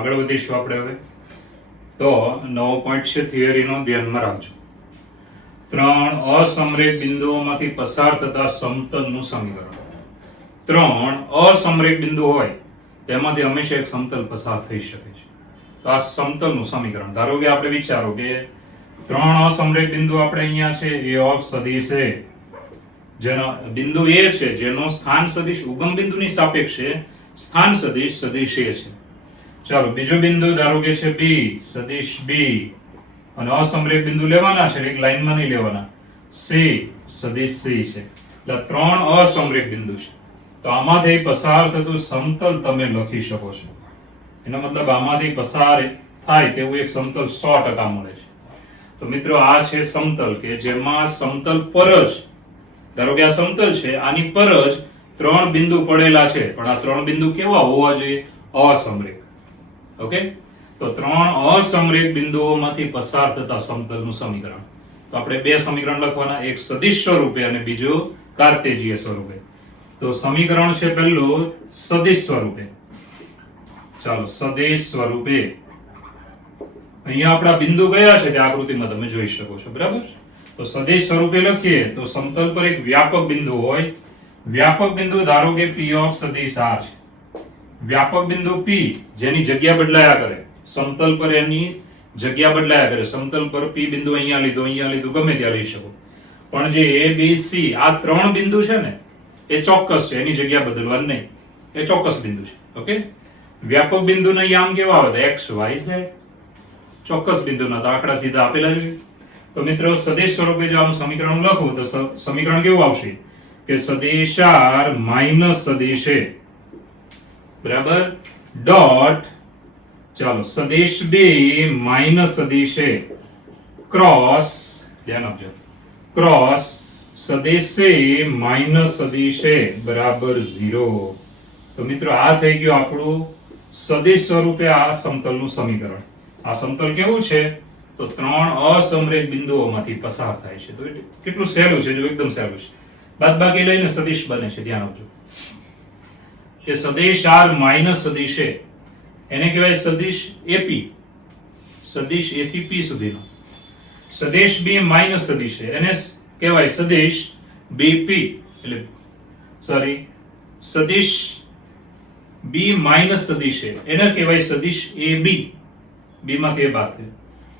આગળ વધીશું આપણે હવે. તો નવો પોઈન્ટ છે થિયરીનો, ધ્યાનમાં રાખજો. ત્રણ અસમરેખ બિંદુઓમાંથી પસાર થતા સમતલનું સમીકરણ. ત્રણ અસમરેખ બિંદુ હોય તેમાંથી હંમેશા એક સમતલ પસાર થઈ શકે છે. તો આ સમતલનું સમીકરણ, ધારો કે આપણે વિચારો કે ત્રણ અસમરેખ બિંદુ આપણે અહીંયા છે, એ ઓફ સદિશ એ જેનો બિંદુ એ છે જેનો સ્થાન સદિશ ઉગમ બિંદુની સાપેક્ષે સ્થાન સદિશ સદિશ એ છે. ચાલો બીજો બિંદુ ધારો કે છે બી, સદિશ બી, અને અસમરેખ બિંદુ લેવાના છે, એક લાઈનમાં નહીં લેવાના. સી, સદિશ સી છે. એટલે ત્રણ અસમરેખ બિંદુ છે. તો આમાંથી પસાર થતું સમતલ તમે લખી શકો છો. એનો મતલબ આમાંથી પસાર થાય તેવું એક સમતલ 100% મળે છે. તો મિત્રો આ છે સમતલ કે જેમાં સમતલ પર જ, ધારો કે આ સમતલ છે, આની પર જ ત્રણ બિંદુ પડેલા છે, પણ આ ત્રણ બિંદુ કેવા હોવા જોઈએ? અસમરેખ. ઓકે, તો ત્રણ અસમરેખ બિંદુઓમાંથી પસાર થતા સમતલનું સમીકરણ. તો આપણે બે સમીકરણ લખવાના, એક સદિશ સ્વરૂપે અને બીજું કાર્તેજીય સ્વરૂપે. તો સમીકરણ છે પહેલું સદિશ સ્વરૂપે. ચાલો સદિશ સ્વરૂપે અહીંયા આપણા બિંદુ કયા છે તે આકૃતિમાં તમે જોઈ શકો છો, બરાબર? તો સદિશ સ્વરૂપે લખીએ તો સમતલ પર એક વ્યાપક બિંદુ હોય. વ્યાપક બિંદુ ધારો કે P ઓફ સદિશ R છે. વ્યાપક બિંદુ P જેની જગ્યા બદલાયા કરે, સમતલ પર એની જગ્યા બદલાયા કરે. સમતલ પર P બિંદુ અહીંયા લીધું, ગમે ત્યાં લઈ શકો. પણ જે A B C આ ત્રણ બિંદુ છે ને એ ચોક્કસ છે, એની જગ્યા બદલવાની નહીં. એ ચોક્કસ બિંદુ છે. ઓકે, વ્યાપક બિંદુને અહીંયા આમ કેવા આવે? X Y Z. ચોક્કસ બિંદુના તો આંકડા સીધા આપેલા છે. તો મિત્રો સદિશ સ્વરૂપે જો આનું સમીકરણ લખવું તો સમીકરણ કેવું આવશે કે સદિશ R માઈનસ સદિશ A બરાબર ડોટ, ચાલો સદિશ B માઈનસ સદિશ A ક્રોસ, ધ્યાન આપજો, ક્રોસ સદિશ C માઈનસ સદિશ A બરાબર 0. તો મિત્રો આ થઈ ગયું આપણું સદિશ સ્વરૂપે આ સમતલનું સમીકરણ. આ સમતલ કેવું છે? તો ત્રણ અસમરેખ બિંદુઓમાંથી પસાર થાય છે. તો કેટલું સહેલું છે, જો એકદમ સહેલું છે. બાદબાકી લઈને સદિશ બને છે, ધ્યાન આપજો. કે સદિશ R માઈનસ સદિશ A એને કહેવાય સદિશ AP, સદિશ A થી P સુધીનો. સદિશ B માઈનસ સદિશ A એને કહેવાય સદિશ BP, એટલે સોરી સદિશ B માઈનસ સદિશ A એને કહેવાય સદિશ AB, B માંથી એ બાદ થયો.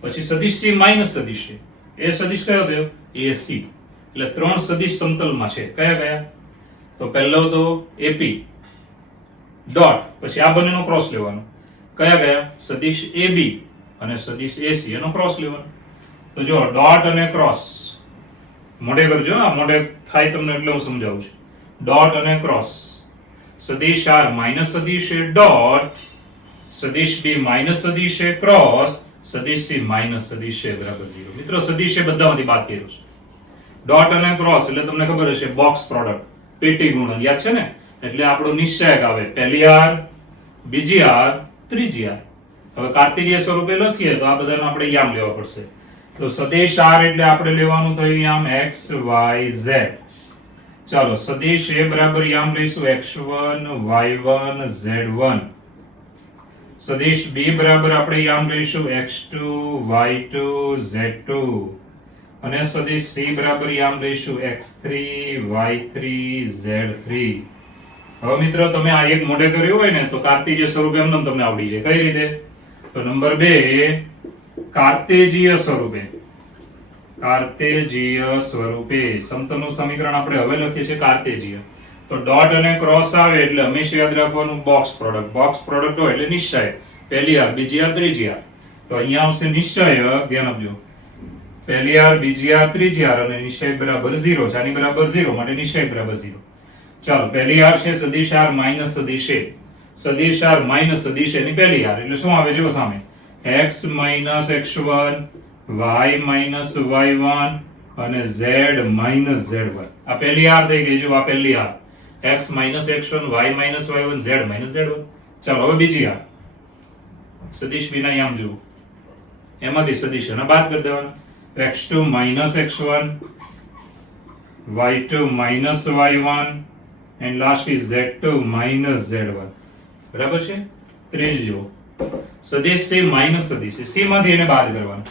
પછી સદિશ C માઈનસ સદિશ A, એ સદિશ કયો થયો? AC. એટલે ત્રણ સદિશ સમતલમાં છે. કયા કયા? તો પહેલો તો AP ડોટ, પછી આ બંનેનો ક્રોસ લેવાનો. કયા કયા? સદિશ AB અને સદિશ AC, એનો ક્રોસ લેવાનો. તો જો ડોટ અને ક્રોસ મોઢે કરજો, આ મોઢે થાય તમને એટલે હું સમજાવું છું. ડોટ અને ક્રોસ સદિશ R માઈનસ સદિશ A ડોટ સદિશ B માઈનસ સદિશ A ક્રોસ સદિશ C માઈનસ સદિશ A બરાબર 0. મિત્રો સદિશ એ બધામાંથી બાદ કર્યો છે. ડોટ અને ક્રોસ એટલે તમને ખબર હશે બોક્સ પ્રોડક્ટ, પેટી ગુણન, યાદ છે ને? એટલે આપણો નિશ્ચયક આવે, પહેલી R, બીજી R, ત્રીજી R. હવે કાર્તેજીય સ્વરૂપે લખીએ તો આ બધાને આપણે યામ લેવા પડશે. તો સદિશ R એટલે આપણે લેવાનું થયું યામ x y z. ચાલો સદિશ A બરાબર યામ લઈશું x1 y1 z1. સદિશ B બરાબર આપણે યામ લઈશું x2 y2 z2. અને સદિશ C બરાબર યામ લઈશું x3 y3 z3. હવે મિત્રો તમે આ એક મોઢે કર્યું હોય ને તો કાર્તેજીય સ્વરૂપે એમને તમને આવડી જાય. કઈ રીતે? તો નંબર 2 કાર્તેજીય સ્વરૂપે. કાર્તેજીય સ્વરૂપે સમતલનું સમીકરણ આપણે હવે લખીએ છીએ કાર્તેજીય. તો ડોટ અને ક્રોસ આવે એટલે હંમેશા યાદ રાખવાનું બોક્સ પ્રોડક્ટ. બોક્સ પ્રોડક્ટ હોય એટલે નિશ્ચય, પહેલી R બીજી R ત્રીજી R. તો અહીંયા આવશે નિશ્ચય, ધ્યાન આપજો, પહેલી R બીજી R ત્રીજી R અને નિશ્ચય બરાબર 0 છે. આની બરાબર 0 માટે નિશ્ચય બરાબર 0. ચાલો પહેલી R છે સદિશ R માઈનસ સદિશ A. સદિશ R માઈનસ સદિશ A ની પહેલી R એટલે શું આવે? જો સામે x minus x1 y minus y1 અને z માઈનસ z1. આ પહેલી R થઈ ગઈ. જો આ પહેલી R x minus x1 y minus y1 z minus z1. ચાલો હવે બીજી R સદિશ B ના યામ જુઓ, એમાંથી સદિશોને બાદ કરી દેવાના. x2 minus x1 y2 minus y1 and last is z2 minus z1. બરાબર છે? ત્રીજો સદિશ c માઈનસ સદિશ c માંથી એને બાદ કરવાનું.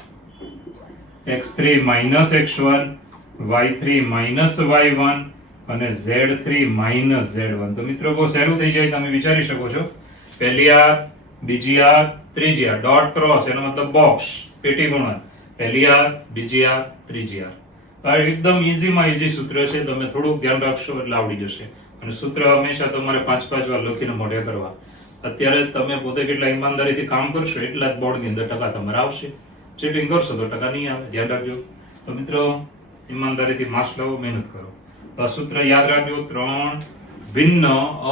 x3 minus x1, y3 minus y1 અને z3 માઈનસ z1. તો મિત્રો બહુ સહેલું થઈ જાય, તમે વિચારી શકો છો. પહેલી આર, બીજી આર, ત્રીજી આર, ડોટ ક્રોસ એનો મતલબ બોક્સ, પેટી ગુણન. પહેલી આર, બીજી આર, ત્રીજી આર. આ એકદમ ઈઝીમાં ઈઝી સૂત્ર છે, તમે થોડુંક ધ્યાન રાખશો એટલે આવડી જશે. અને સૂત્ર હંમેશા તમારે 5-5 વાર લખીને મોઢે કરવા. અત્યારે તમે પોતે કેટલા ઈમાનદારીથી કામ કરશો એટલા જ બોર્ડની અંદર ટકા તમારે આવશે. ચીટિંગ કરશો તો ટકા નહીં આવે, ધ્યાન રાખજો. તો મિત્રો ઈમાનદારીથી માર્ક્સ લાવો, મહેનત કરો. આ સૂત્ર યાદ રાખજો. 3 ભિન્ન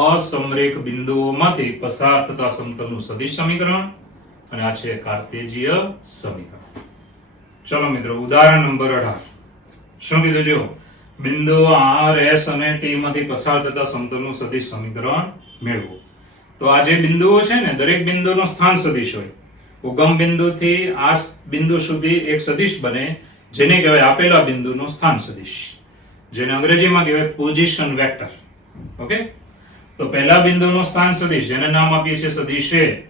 અસમરેખ બિંદુઓમાંથી પસાર થતા સમતલનું સદિશ સમીકરણ, અને આ છે કાર્તેજીય સમીકરણ. ચલો મિત્રો, ઉદાહરણ નંબર 18. શું કીધું જો? બિંદુઓ r, s અને t માંથી પસાર થતા સમતલનું સદિશ સમીકરણ મેળવો. તો આ જે બિંદુઓ છે ને, દરેક બિંદુનો સ્થાન સદિશ હોય. ઉગમ બિંદુથી આ બિંદુ સુધી એક સદિશ બને, જેને કહેવાય આપેલા બિંદુનો સ્થાન સદિશ, જેને અંગ્રેજીમાં કહેવાય પોઝિશન વેક્ટર. ઓકે, તો પહેલા બિંદુનો સ્થાન સદિશ, જેને નામ આપીએ છીએ સદિશ a,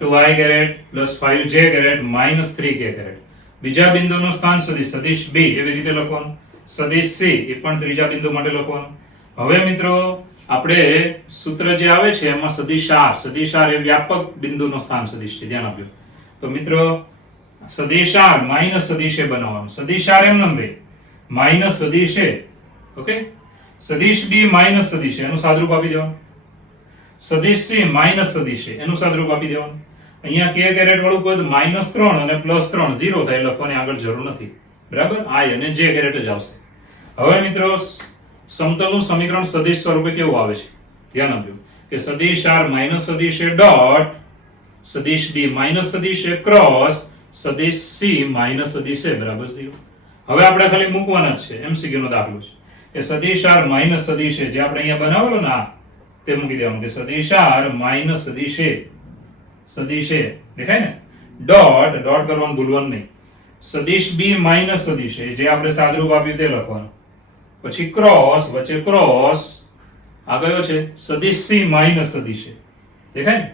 2i caret plus 5j caret minus 3k caret. બીજા બિંદુનો સ્થાન સદિશ, સદિશ b, એવી રીતે લખવાનું. સદિશ c એ પણ ત્રીજા બિંદુ માટે લખવાનું. હવે મિત્રો આપણે સૂત્ર જે આવે છે એમાં સદિશ r એ વ્યાપક બિંદુનો સ્થાન સદિશ છે, ધ્યાન આપજો. તો મિત્રો સદિશ r માઈનસ સદિશ a બનાવવાનું. સદિશ r એમ નંબર માઈનસ સદિશ a. ઓકે, સદિશ b માઈનસ સદિશ a એનું સાદરૂપ આપી દેવાનું. સદિશ c માઈનસ સદિશ a એનું સાદરૂપ આપી દેવાનું. અહીંયા k કેરેટ વાળું પદ -3 અને +3 0 થાય, લખવાની આગળ જરૂર નથી. બરાબર, i અને j કેરેટ જ આવશે. હવે મિત્રો સમતલનું સમીકરણ સદિશ સ્વરૂપે કેવું આવે છે? ધ્યાન આપજો કે સદિશ r માઈનસ સદિશ a ડોટ સદિશ b માઈનસ સદિશ a ક્રોસ સદિશ c માઈનસ સદિશ a બરાબર 0. હવે આપણે ખાલી મૂકવાના જ છે, MCQ નો દાખલો છે કે સદિશ r માઈનસ સદિશ a, જે આપણે અહીંયા બનાવેલો ને તે મૂકી દેવાનું કે સદિશ r માઈનસ સદિશ a, સદિશ a દેખાય ને, ડોટ કરવાનું ભૂલવાનું નહીં. સદિશ b માઈનસ સદિશ a, જે આપણે સાદરૂપ આપ્યું તે લખવાનું. પછી ક્રોસ, વચ્ચે ક્રોસ, આ કયો છે? સદિશ c માઈનસ સદિશ a, દેખાય ને.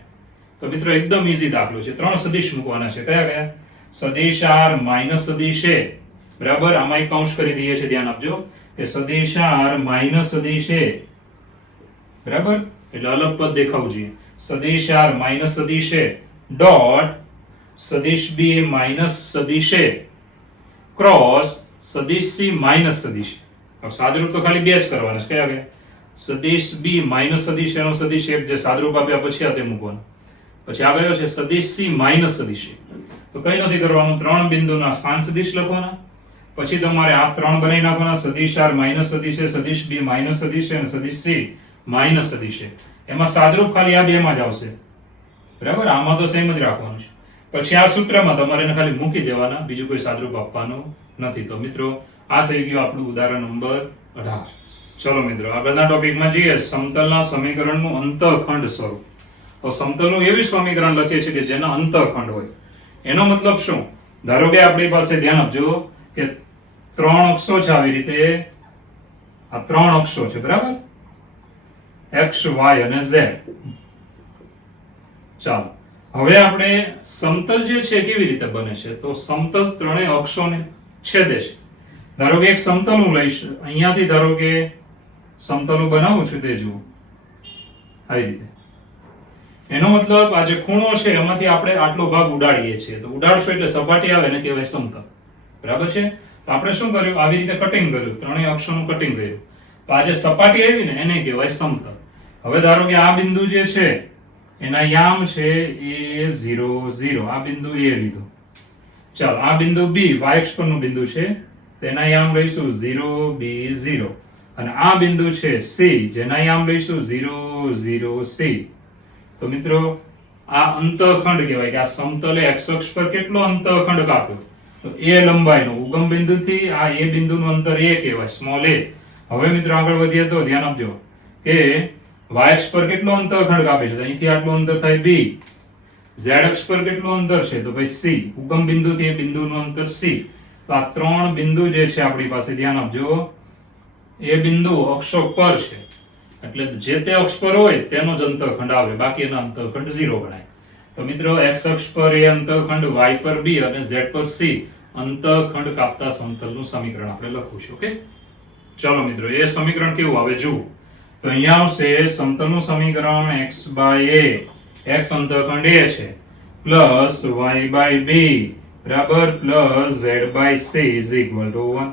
તો મિત્રો એકદમ ઈઝી દાખલો છે. 3 સદિશ મૂકવાના છે. કયા કયા? સદિશ r માઈનસ સદિશ a બરાબર, આમાં એક કૌંસ કરી દઈએ છે, ધ્યાન આપજો કે સદિશ r માઈનસ સદિશ a બરાબર, એટલે અલગ પદ દેખાવું જોઈએ. સદિશ r માઈનસ સદિશ a ડોટ સદિશ b માઈનસ સદિશ a ક્રોસ સદિશ c માઈનસ સદિશ a. હવે સાદરૂપ તો ખાલી બે જ કરવાના છે. કયા કયા? સદિશ b માઈનસ સદિશ a નો સદિશ એક જે સાદરૂપ આપ્યા પછી આ તે મૂકવાનું. પછી આ કયો છે? સદિશ c માઈનસ સદિશ a. તો કઈ નથી કરવાનું, 3 બિંદુના સ્થાન સદિશ લખવાના. પછી તમારે આ 3 બનાવી નાખવાના. સદિશ r માઈનસ સદિશ a, સદિશ b માઈનસ સદિશ a અને સદિશ c માઈનસ સદિશ a. એમાં સાદરૂપ ખાલી આ બે માં જ આવશે. બરાબર, આમાં તો સેમ જ રાખવાનું છે. પછી આ સૂત્રમાં તમારે એને ખાલી મૂકી દેવાના, બીજું કોઈ સાદરૂપ આપવાનું નથી. તો મિત્રો આ થઈ ગયું આપણું ઉદાહરણ નંબર 18. ચલો મિત્રો આગળના ટોપિકમાં જઈએ. સમતલના સમીકરણનું અંતઃખંડ સ્વરૂપ. તો સમતલનું એવી સમીકરણ લખે છે કે જેના અંતઃખંડ હોય. એનો મતલબ શું? ધારો કે આપણી પાસે, ધ્યાન આપજો કે 3 અક્ષો છે, આવી રીતે આ 3 અક્ષો છે બરાબર, x y અને z. ચાલો હવે આપણે સમતલ જે છે કેવી રીતે બને છે? તો સમતલ ત્રણેય અક્ષોને છેદે છે. ધારો કે એક સમતલ હું લઈશ, અહીંયાથી ધારો કે સમતલ હું બનાવું છું, તે જુઓ આવી રીતે. એનો મતલબ આ જે ખૂણો છે એમાંથી આપણે આટલો ભાગ ઉડાડીએ છીએ. તો ઉડાડશો એટલે સપાટી આવે ને કહેવાય સમતલ. બરાબર છે. તો આપણે શું કર્યું? આવી રીતે કટિંગ કર્યું, ત્રણેય અક્ષોનું કટિંગ કર્યું. તો આ જે સપાટી આવી ને એને કહેવાય સમતલ. હવે ધારો કે આ બિંદુ જે છે એના યામ છે a0 0, આ બિંદુ a લીધો. ચાલો આ બિંદુ b y અક્ષ પરનું બિંદુ છે, તેના યામ લઈશું 0 b 0, અને આ બિંદુ છે c, જેના યામ લઈશું 0 0 c. તો મિત્રો આ અંતઃખંડ કહેવાય કે આ સમતલે x અક્ષ પર કેટલો અંતઃખંડ કાપ્યો? તો a લંબાઈનો, ઉગમ બિંદુથી આ a બિંદુનું અંતર a કહેવાય, સ્મોલ a. હવે મિત્રો આગળ વધીએ તો ધ્યાન આપજો કે y અક્ષ પર કેટલો અંતઃખંડ કાપે છે? અહીંથી આટલું અંતર થાય b. z અક્ષ પર કેટલું અંતર છે? તો ભાઈ c. ઉગમ બિંદુથી એ બિંદુનું અંતર c. તો આ 3 બિંદુ જે છે આપણી પાસે, ધ્યાન આપજો, એ બિંદુ અક્ષો પર છે, એટલે જે તે અક્ષ પર હોય તેનો જ અંતઃખંડ આવે, બાકી એના અંતઃખંડ 0 ગણાય. તો મિત્રો x અક્ષ પર એ અંતઃખંડ, y પર b અને z પર c અંતઃખંડ કાપતા સમતલનું સમીકરણ આપણે લખવું છે. ઓકે, ચલો મિત્રો એ સમીકરણ કેવું આવે જુઓ. તો અહીંયા આવશે સમતલનું સમીકરણ x બાય a, x અંતઃખંડ a છે, પ્લસ y બાય b બરાબર plus z by c is equal to 1.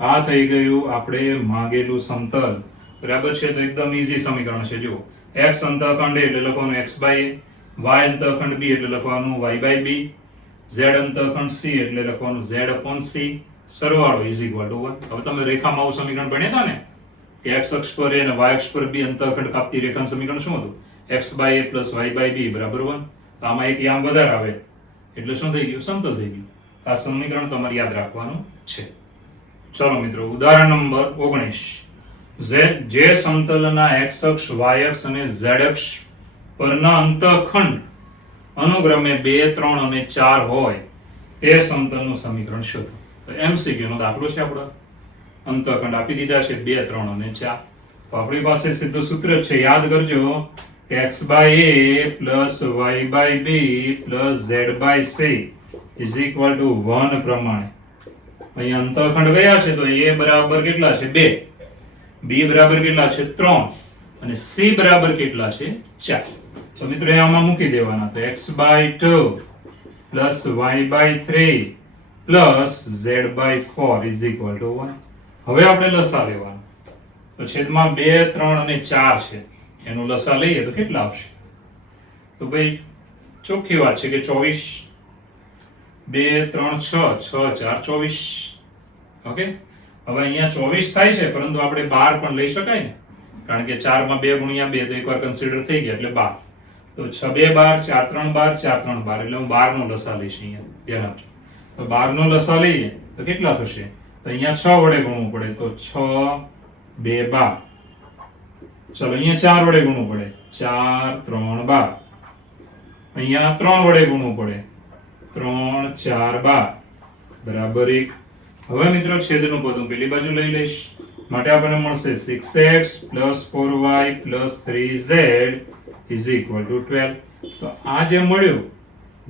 આ થઈ ગયું આપણે માંગેલું સમતલ. બરાબર છે, તો એકદમ ઈઝી સમીકરણ છે. જુઓ, x અંતઃખંડ a એટલે લખવાનું x બાય a, y અંતઃખંડ b એટલે લખવાનું y બાય b, z અંતઃખંડ c એટલે લખવાનું z અપોન c, સરવાળો ઇઝ ઇક્વલ ટુ 1. હવે તમે રેખામાં આવું સમીકરણ ભણ્યા હતા ને કે x અક્ષ પર a અને y અક્ષ પર b અંતઃખંડ કાપતી રેખાનું સમીકરણ શું હતું? x by a plus y by b બરાબર 1. તો આમાં એક યામ વધારે આવે એટલે શું થઈ ગયું? સમતલ થઈ ગયું. આ સમીકરણ તમારે યાદ રાખવાનું છે. ચલો મિત્રો, ઉદાહરણ નંબર 19. જે સમતલના x અક્ષ, y અક્ષ અને z અક્ષ પરના અંતઃખંડ અનુક્રમે 2, 3 અને 4 હોય તે સમતલનું સમીકરણ શોધો. તો MCQ નો દાખલો છે. આપણો અંતઃખંડ આપી દીધા છે 2, 3 અને 4. તો આપણી પાસે સીધું સૂત્ર છે, યાદ કરજો, x by a plus y by b plus z by c is equal to 1 પ્રમાણે અહીંયા અંતઃખંડ કયા છે? તો a બરાબર કેટલા છે? 2, b બરાબર કેટલા છે? 3 અને c બરાબર કેટલા છે? 4. તો મિત્રો આમાં મૂકી દેવાના. તો x by 2 plus y by 3 plus z by 4 is equal to 1. હવે આપણે લસા લેવાનું. તો છેદમાં 2, 3 અને 4 છે, એનું લસા લઈએ તો કેટલા આવશે? તો ભાઈ ચોખ્ખી વાત છે કે 24. 2, 3, 6, 6, 4, 24. ઓકે, હવે અહીંયા 24 થાય છે, પરંતુ આપણે 12 પણ લઈ શકાય ને, કારણ કે 4 માં 2 ગુણ્યા 2 તો એકવાર કન્સિડર થઈ ગયા એટલે 12. તો 6, 2, 12, 4, 3, 12, 4, 3, 12 એટલે હું 12 નો લસા લઈશ. અહીંયા ધ્યાન આપજો. તો 12 નો લસા લઈએ તો કેટલા થશે? તો અહીંયા 6 વડે ગુણવું પડે, તો 6, 2, 12. ચલો અહીંયા 4 વડે ગુણવું પડે, 4, 3, 12. અહીંયા 3 વડે ગુણવું પડે, 3, 4, 12 બરાબર 1. હવે મિત્રો છેદનું પદ હું પેલી બાજુ લઈ લઈશ, માટે આપણને મળશે 6x plus 4y plus 3z is equal two 12. તો આ જે મળ્યું,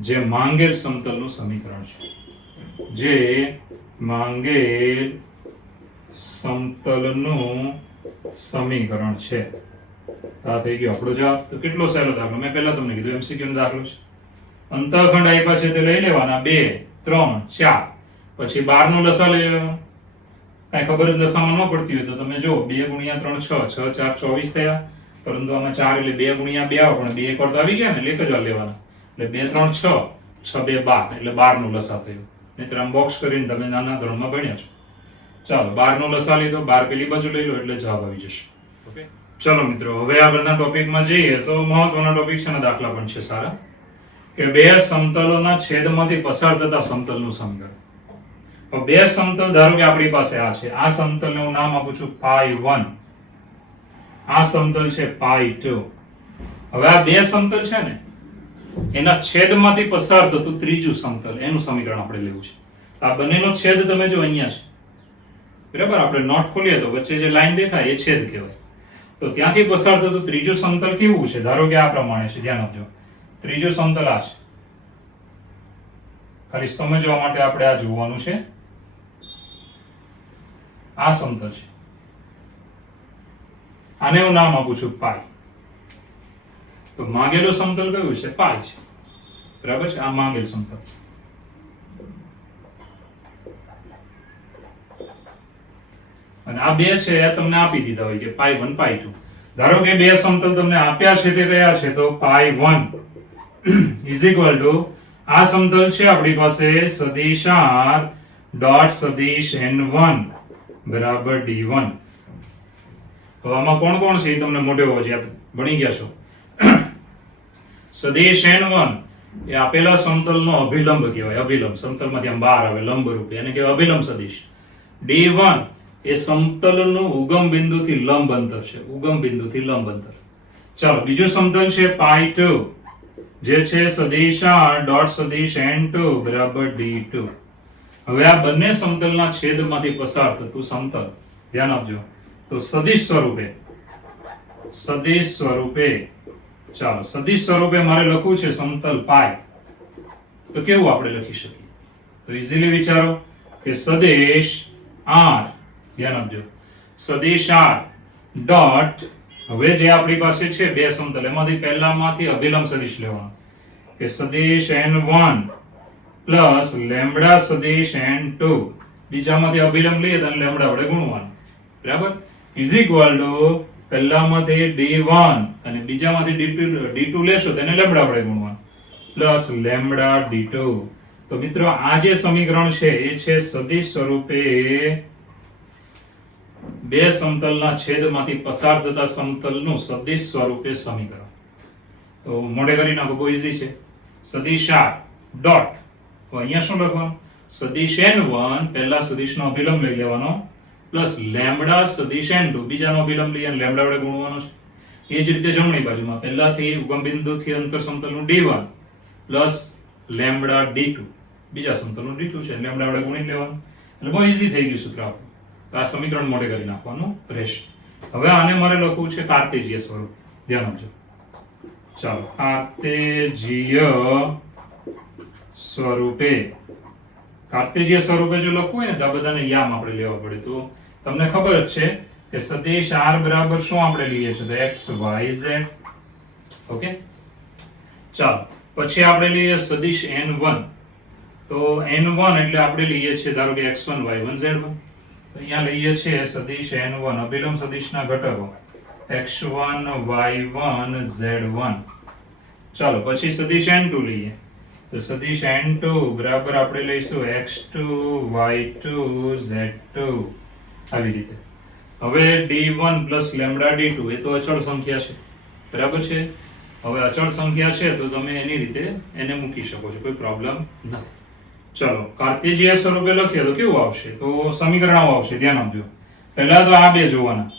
જે માંગેલ સમતલનું સમીકરણ છે, જે માંગેલ સમતલનું સમીકરણ છે, આ થઈ ગયો આપણો જવાબ. તો કેટલો સહેલો દાખલો, મેં પહેલા તમને કીધું MCQ નો દાખલો છે. અંતઃખંડ આપ્યા છે તે લઈ લેવાના 2, 3, 4, પછી 12 નો લસા લઈ લેવાનો. કાંઈ ખબર જ લસામાં ન પડતી હોય તો તમે જો 2 ગુણ્યા 3 6, 6, 4, 24 થયા, પરંતુ આમાં 4 એટલે 2 ગુણ્યા 2 આવે, પણ 2 એકવાર તો આવી ગયા ને, એટલે એક જ વાર લેવાના. એટલે 2, 3, 6, 6, 2, 12 એટલે 12 નો લસા થયો. મિત્રો આમ બોક્સ કરીને તમે નાના ધોરણમાં ભણ્યા છો. ચાલો 12 નો લસા લીધો, 12 પેલી બાજુ લઈ લો એટલે જવાબ આવી જશે. ઓકે, ચલો મિત્રો હવે આગળના ટોપિકમાં જઈએ. તો મહત્વના ટોપિક છે ને, દાખલા પણ છે સારા, કે બે સમતલોના છેદમાંથી પસાર થતા સમતલનું સમીકરણ. હવે બે સમતલ ધારો કે આપણી પાસે આ છે, આ સમતલને હું નામ આપું છું π1, આ સમતલ છે π2. હવે આ બે સમતલ છે ને, એના છેદમાંથી પસાર થતું ત્રીજું સમતલ, એનું સમીકરણ આપણે લેવું છે. આ બંનેનો છેદ તમે જો અહીંયા છે, બરાબર, આપણે નોટ ખોલીએ તો વચ્ચે જે લાઈન દેખાય એ છેદ કહેવાય. તો ત્યાંથી પસાર થતું ત્રીજું સમતલ કેવું છે? ધારો કે આ પ્રમાણે છે, ધ્યાન આપજો. ત્રીજું સમતલ આ છે, ખાલી સમજવા માટે આપણે આ જોવાનું છે. આ સમતલ છે, આને હું નામ આપું છું પાઈ. તો માંગેલું સમતલ કયું છે? પાઈ છે, બરાબર છે. આ માંગેલ સમતલ. અને આ બે છે એ તમને આપી દીધા હોય કે π1 π2. ધારો કે બે સમતલ તમને આપ્યા છે તે કયા છે? તો π1 ઇઝ ઇક્વલ ટુ આ સમતલ છે આપણી પાસે સદિશ r ડોટ સદિશ n1 બરાબર d1. તો આમાં કોણ કોણ છે એ તમને મોઢે હોવા ભણી ગયા છો. સદિશ n1 એ આપેલા સમતલનો અભિલંબ કહેવાય. અભિલંબ સમતલમાંથી આમ બહાર આવે લંબ રૂપે, એને કહેવાય અભિલંબ સદિશ. d1 એ સમતલનું ઉગમ બિંદુથી લંબ અંતર છે, ઉગમ બિંદુથી લંબ અંતર. ચાલો બીજું સમતલ છે π2, જે છે સદિશ r ડોટ સદિશ n2 બરાબર d2. હવે આ બંને સમતલના છેદમાંથી પસાર થતું સમતલ, ધ્યાન આપજો. તો સદિશ સ્વરૂપે ચાલો, સદિશ સ્વરૂપે મારે લખવું છે સમતલ પાય, તો કેવું આપણે લખી શકીએ? તો ઇઝીલી વિચારો કે સદિશ r, ધ્યાન આપજો, સદિશ r ડોટ, હવે જે આપણી પાસે છે બે સમતલ, એમાંથી પહેલામાંથી અભિલંબ સદિશ લેવાનો કે સદિશ n1 પ્લસ લેમ્બડા સદિશ n2, બીજામાંથી અભિલંબ લઈએ તો લેમ્બડા વડે ગુણવાનું, બરાબર, ઇઝ ઇક્વલ ટુ પહેલામાંથી d1 અને બીજામાંથી d2 લેશો તેને લેમ્બડા વડે ગુણવાનું પ્લસ લેમ્બડા d2. તો મિત્રો આ જે સમીકરણ છે એ છે સદિશ સ્વરૂપે બે સમતલના છેદમાંથી પસાર થતા સમતલનું સદિશ સ્વરૂપે સમીકરણ. તો મોઢે કરી નાખો, બહુ ઈઝી છે. સદિશ r ડોટ, તો અહીંયા શું લખવાનું? સદિશ n1 પહેલા સદિશનો અભિલંબ લઈ લેવાનો પ્લસ લેમ્બડા સદિશ n2 બીજાનો અભિલંબ લઈ અને લેમ્બડા વડે ગુણવાનો છે. એ જ રીતે જમણી બાજુમાં પહેલાથી ઉગમ બિંદુથી અંતર સમતલનું d1 પ્લસ લેમ્બડા d2 બીજા સમતલનું d2 છે, લેમ્બડા વડે ગુણી લેવાનું. એટલે બહુ ઈઝી થઈ ગયું સૂત્ર આપણું. તો આ સમીકરણ મોઢે કરી નાખવાનું રહેશે. હવે આને મારે લખવું છે કાર્તેજીય સ્વરૂપ, ધ્યાન આપજો. ચાલો, કાર્તેજીય સ્વરૂપે, કાર્તેજીય સ્વરૂપે જો લખવું હોય ને તો આ બધાને યામ આપણે લેવા પડે. તો તમને ખબર જ છે કે સદિશ r બરાબર શું આપણે લઈએ છીએ? તો x y z. ઓકે, ચાલો, પછી આપણે લઈએ સદિશ n1. તો n1 એટલે આપણે લઈએ છીએ ધારો કે x1 y1 z1. તો અહીંયા લઈએ છીએ સદિશ n1 અભિલંબ સદિશના ઘટકો x1 y1 z1. ચાલો, પછી સદિશ n2 લઈએ. તો સદિશ n2 બરાબર આપણે લઈશું x2 y2 z2, આવી રીતે. હવે d1 પ્લસ લેમ્બડા d2 એ તો અચળ સંખ્યા છે, બરાબર છે. હવે અચળ સંખ્યા છે તો તમે એની રીતે એને મૂકી શકો છો, કોઈ પ્રોબ્લેમ નથી. ચલો, કાર્તેજીય સ્વરૂપે લખીએ તો કેવું આવશે? તો સમીકરણ આવું આવશે, ધ્યાન આપજો. પહેલા તો આ બે જોવાના,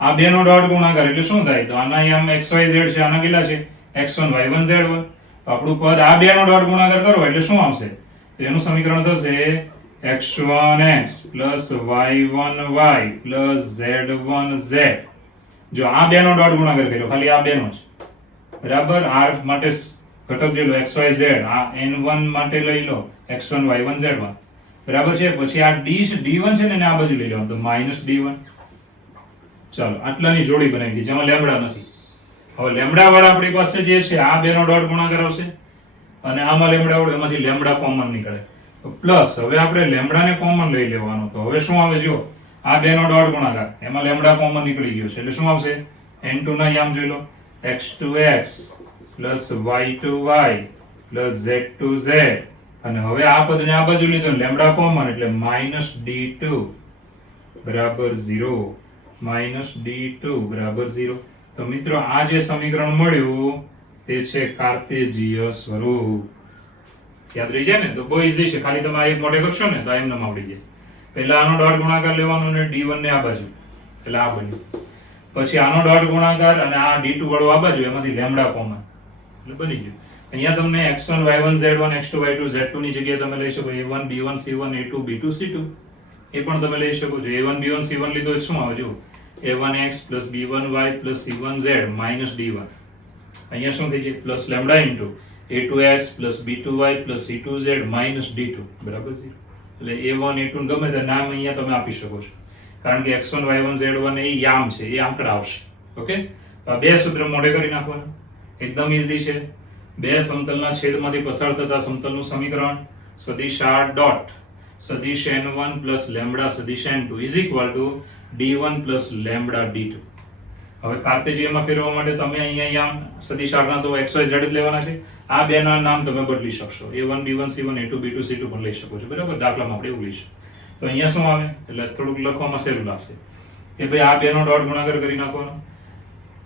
આ બે નો ડોટ ગુણાકાર એટલે શું થાય? તો આના આમ xy z છે, આના કેટલા છે? x1 y1 z1. તો આપણું પદ આ બે નો ડોટ ગુણાકાર કરો એટલે શું આવશે? તો એનું સમીકરણ થશે x1x plus y1y plus z1z. જો આ બે નો ડોટ ગુણાકાર કર્યો, ખાલી આ બે નો જ, બરાબર. r માટે ઘટક લઈ લો xyz, આ n1 માટે લઈ લો x1 y1 z1, બરાબર છે. પછી આ d1 છે ને આ બાજુ લઈ લેવાનું, તો માઈનસ d1. ચાલો, આટલાની જોડી બનાવી દીધી જેમાં લેમ્બડા નથી. હવે લેમ્બડા વાળા આપણી પાસે જે છે આ બે નો ડોટ ગુણાકાર આવશે અને આમાં લેમ્બડા વાળો, એમાંથી લેમ્બડા કોમન નીકળે તો પ્લસ. હવે આપણે લેમ્બડાને કોમન લઈ લેવાનો, તો હવે શું આવે? જો આ બે નો ડોટ ગુણાકાર, એમાં લેમ્બડા કોમન નીકળી ગયો છે એટલે શું આવશે? n2 ના યામ જોઈ લો, x2x plus y2y plus z2z. અને હવે આ પદને આ બાજુ લીધો, લેમ્બડા કોમન એટલે માઈનસ d2 બરાબર 0, માઈનસ d2 બરાબર 0. તો મિત્રો આ જે સમીકરણ મળ્યું તે છે કાર્તેજીય સ્વરૂપ. યાદ રહી જાય ને? તો બહુ ઈઝી છે, ખાલી તમે આ એક મોઢે કરશો ને તો એમને આવડી જાય. પહેલા આનો ડોટ ગુણાકાર લેવાનો અને d1 ને આ બાજુ, એટલે આ બન્યું. પછી આનો ડોટ ગુણાકાર અને આ d2 વાળો આ બાજુ, એમાંથી લેમ્બડા કોમન એટલે બની ગયું. અહીંયા તમને x1 y1 z1 x2 y2 z2 ની જગ્યાએ તમે લઈ શકો a1 b1 c1 a2 b2 c2, એ પણ તમે લઈ શકો છો. a1 b1 c1 લીધો એટલે શું આવે? જો a1x plus b1y plus c1z minus d1. અહીંયા શું થઈ જાય? Plus lambda into a2x plus b2y plus c2z minus d2 બરાબર 0. એટલે a1 a2 ગમે તે નામ અહીંયા તમે આપી શકો છો, કારણ કે x1 y1 z1 એ યામ છે, એ આંકડા આવશે. ઓકે, તો આ બે સૂત્ર મોઢે કરી નાખવાના, એકદમ ઈઝી છે. બે સમતલના છેદમાંથી પસાર થતા સમતલનું સમીકરણ સદિશ r ડોટ સદિશ n1 પ્લસ લેમ્બડા સદિશ n2 is equal two d1 plus lambda d2. હવે કાર્તેજીયમાં ફેરવવા માટે તમે અહીંયા સદિશ r ના તો xy z જ લેવાના છે. આ બે ના નામ તમે બદલી શકશો, a1 b1 c1 a2 b2 c2 પણ લઈ શકો છો, બરાબર. દાખલામાં આપણે એવું લઈશું. તો અહીંયા શું આવે? એટલે થોડુંક લખવામાં સહેલું લાગશે કે ભાઈ આ બે નો ડોટ ગુણાકાર કરી નાખવાનો.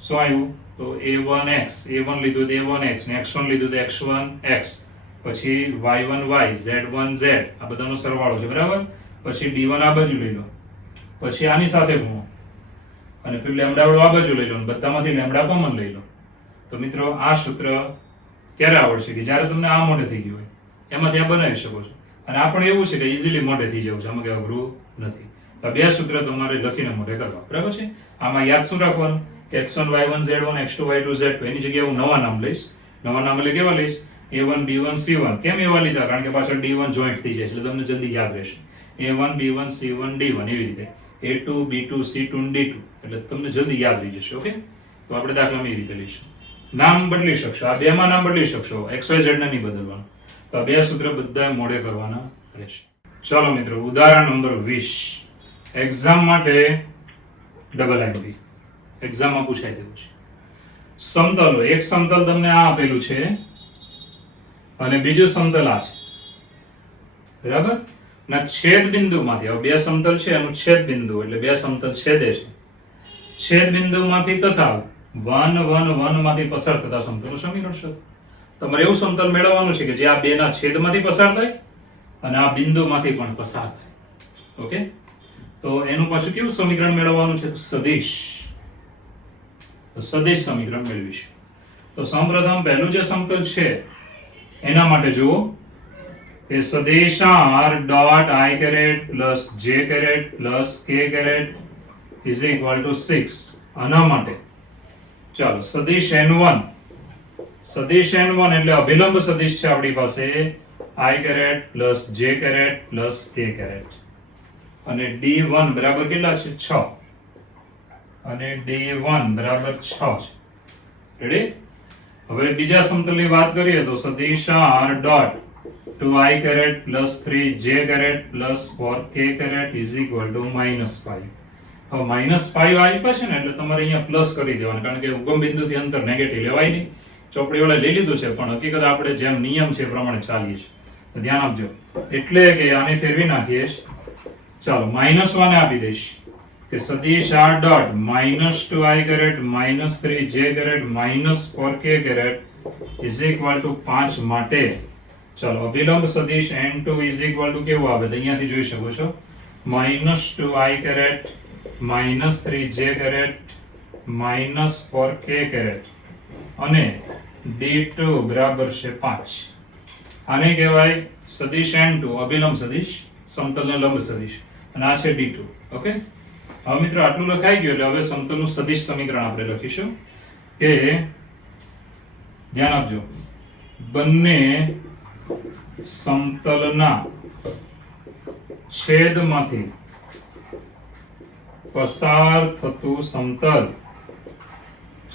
શું આવ્યું? તો a1x, a1 લીધું તો a1x ને x1 લીધું તો x1x, પછી y1y z1z આ બધાનો સરવાળો છે, બરાબર. પછી d1 આ બાજુ લઈ લો, પછી આની સાથે ગુણો અને પછી લેમ્બડા વાળો આ બાજુ લઈ લો, બધામાંથી લેમ્બડા કોમન લઈ લો. તો મિત્રો આ સૂત્ર ક્યારે આવડશે? કે જ્યારે તમને આ મોઢે થઈ ગયું હોય એમાંથી આ બનાવી શકો છો. અને આ પણ એવું છે કે ઇઝીલી મોઢે થઈ જવું છે, આમાં કઈ અઘરું નથી. તો બે સૂત્ર તમારે લખીને મોઢે કરવા, બરાબર છે. આમાં યાદ શું રાખવાનું? x1 y1 z1 x2 y2 z2 એની જગ્યાએ હું નવા નામ લઈશ. નવા નામ એટલે કેવા લઈશ? a1 b1 c1. કેમ એવા લીધા? કારણ કે પાછળ d1 જોઈન્ટ થઈ જાય એટલે તમને જલ્દી યાદ રહેશે. a1 b1 c1 d1 એવી રીતે a2 b2 c2 d2 એટલે તમને જલ્દી યાદ રહી જશે. ઓકે, તો આપણે દાખલામાં એ રીતે લઈશું. નામ બદલી શકશો, આ બેમાં નામ બદલી શકશો, xyz ને નહીં બદલવાનું. તો આ બે સૂત્ર બધા મોડે કરવાના રહેશે. ચાલો મિત્રો, ઉદાહરણ નંબર 20 એક્ઝામ માટે ડબલ એમપી એક્ઝામમાં પૂછાઈ દેવું છે. સમતલો, એક સમતલ તમને આ આપેલું છે અને બીજું સમતલ આ છે, બરાબર? ના છેદ બિંદુમાંથી, હવે બે સમતલ છે એનું છેદ બિંદુ એટલે બે સમતલ છેદે છે. છેદ બિંદુમાંથી તથા 1 1 1 માંથી પસાર થતા સમતલનું સમીકરણ શોધો. તમારે એવું સમતલ મેળવવાનું છે કે જે આ બેના છેદમાંથી પસાર થાય અને આ બિંદુમાંથી પણ પસાર થાય. ઓકે, તો એનું પાછું કેવું સમીકરણ મેળવવાનું છે? સદિશ. તો સદિશ સમીકરણ મેળવીશું. તો સૌપ્રથમ પહેલું જે સમતલ છે એના માટે જુઓ કે સદિશ r dot i caret plus j caret plus k caret is equal to 6. આના માટે ચાલો સદિશ n1 એટલે અભિલંબ સદિશ છે આપણી પાસે i caret plus j caret plus k caret અને d1 બરાબર કેટલા છે? 6 અને d1 બરાબર 6 છે. રેડી? હવે બીજા સમતલની વાત કરીએ તો સદિશ r dot 2i caret plus 3j caret plus 4k caret is equal to -5. હવે -5 આપ્યા છે ને એટલે તમારે અહીંયા પ્લસ કરી દેવાનું, કારણ કે ઉગમ બિંદુથી અંતર નેગેટિવ લેવાય નહીં. ચોપડી વાળા લઈ લીધું છે પણ હકીકત આપણે જેમ નિયમ છે એ પ્રમાણે ચાલીએ છીએ, તો ધ્યાન આપજો. એટલે કે આને ફેરવી નાખીએ. ચાલો -1 આપી દઈશ કે સદિશ r dot -2i caret -3j caret -4k caret is equal to 5 માટે ચાલો અભિલંબ સદિશ n2 ઇઝ ઇક્વલ ટુ કેવું આવે? તો અહીંયાથી જોઈ શકો છો -2i caret -3j caret -4k caret અને d2 બરાબર છે 5. આને કહેવાય સદિશ n2 અભિલંબ સદિશ, સમતલનો લંબ સદિશ, અને આ છે d2. ઓકે, હવે મિત્રો આટલું લખાઈ ગયું એટલે હવે સમતલનું સદિશ સમીકરણ આપણે લખીશું કે ધ્યાન આપજો, બંને સમતલના છેદમાંથી પસાર થતું સમતલ.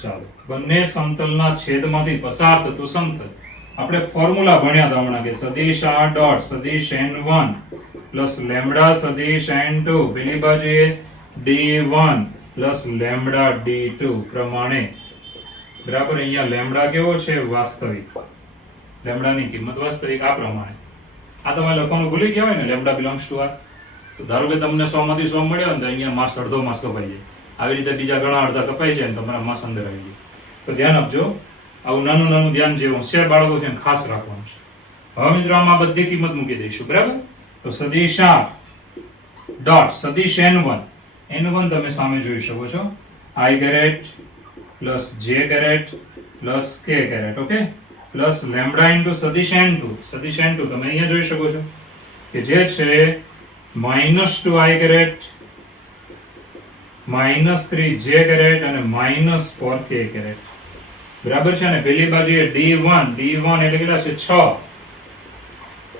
ચાલો, બંને સમતલના છેદમાંથી પસાર થતું સમતલ. આપણે ફોર્મ્યુલા ભણ્યા હતા હમણાં કે સદિશ r ડોટ સદિશ n1 પ્લસ લેમ્બડા સદિશ n2 પેલી બાજુએ d1 પ્લસ લેમ્બડા d2 પ્રમાણે. બરાબર? અહીંયા લેમ્બડા કેવો છે? વાસ્તવિક. લેમ્બડાની કિંમત વાસ્તવિક આ પ્રમાણે. આ તમે લખવાનું ભૂલી ગયા હોય ને, લેમ્બડા બિલોંગ્સ ટુ r. તો ધારો કે તમને 100 માંથી 100 મળ્યો ને તો અહીંયા માર્ક્સ અડધો માર્ક્સ કપાઈ જાય. આવી રીતે બીજા ઘણા અડધા કપાઈ જાય ને તમારા માર્ક્સ અંદર આવી જાય. તો ધ્યાન આપજો, આવું નાનું નાનું ધ્યાન જે હોશિયાર બાળકો છે એને ખાસ રાખવાનું છે. હવે મિત્રો આમાં બધી કિંમત મૂકી દઈશું. બરાબર? તો સદિશ r ડોટ સદિશ n1 તમે સામે જોઈ શકો છો i caret plus j caret plus k caret. Okay, plus lambda into સદિશ n2 તમે અહીંયા જોઈ શકો છો કે જે છે -2i કેરેટ -3j કેરેટ અને -4k કેરેટ. બરાબર છે ને? પેલી બાજુએ d1 એટલે કેટલા છે? 6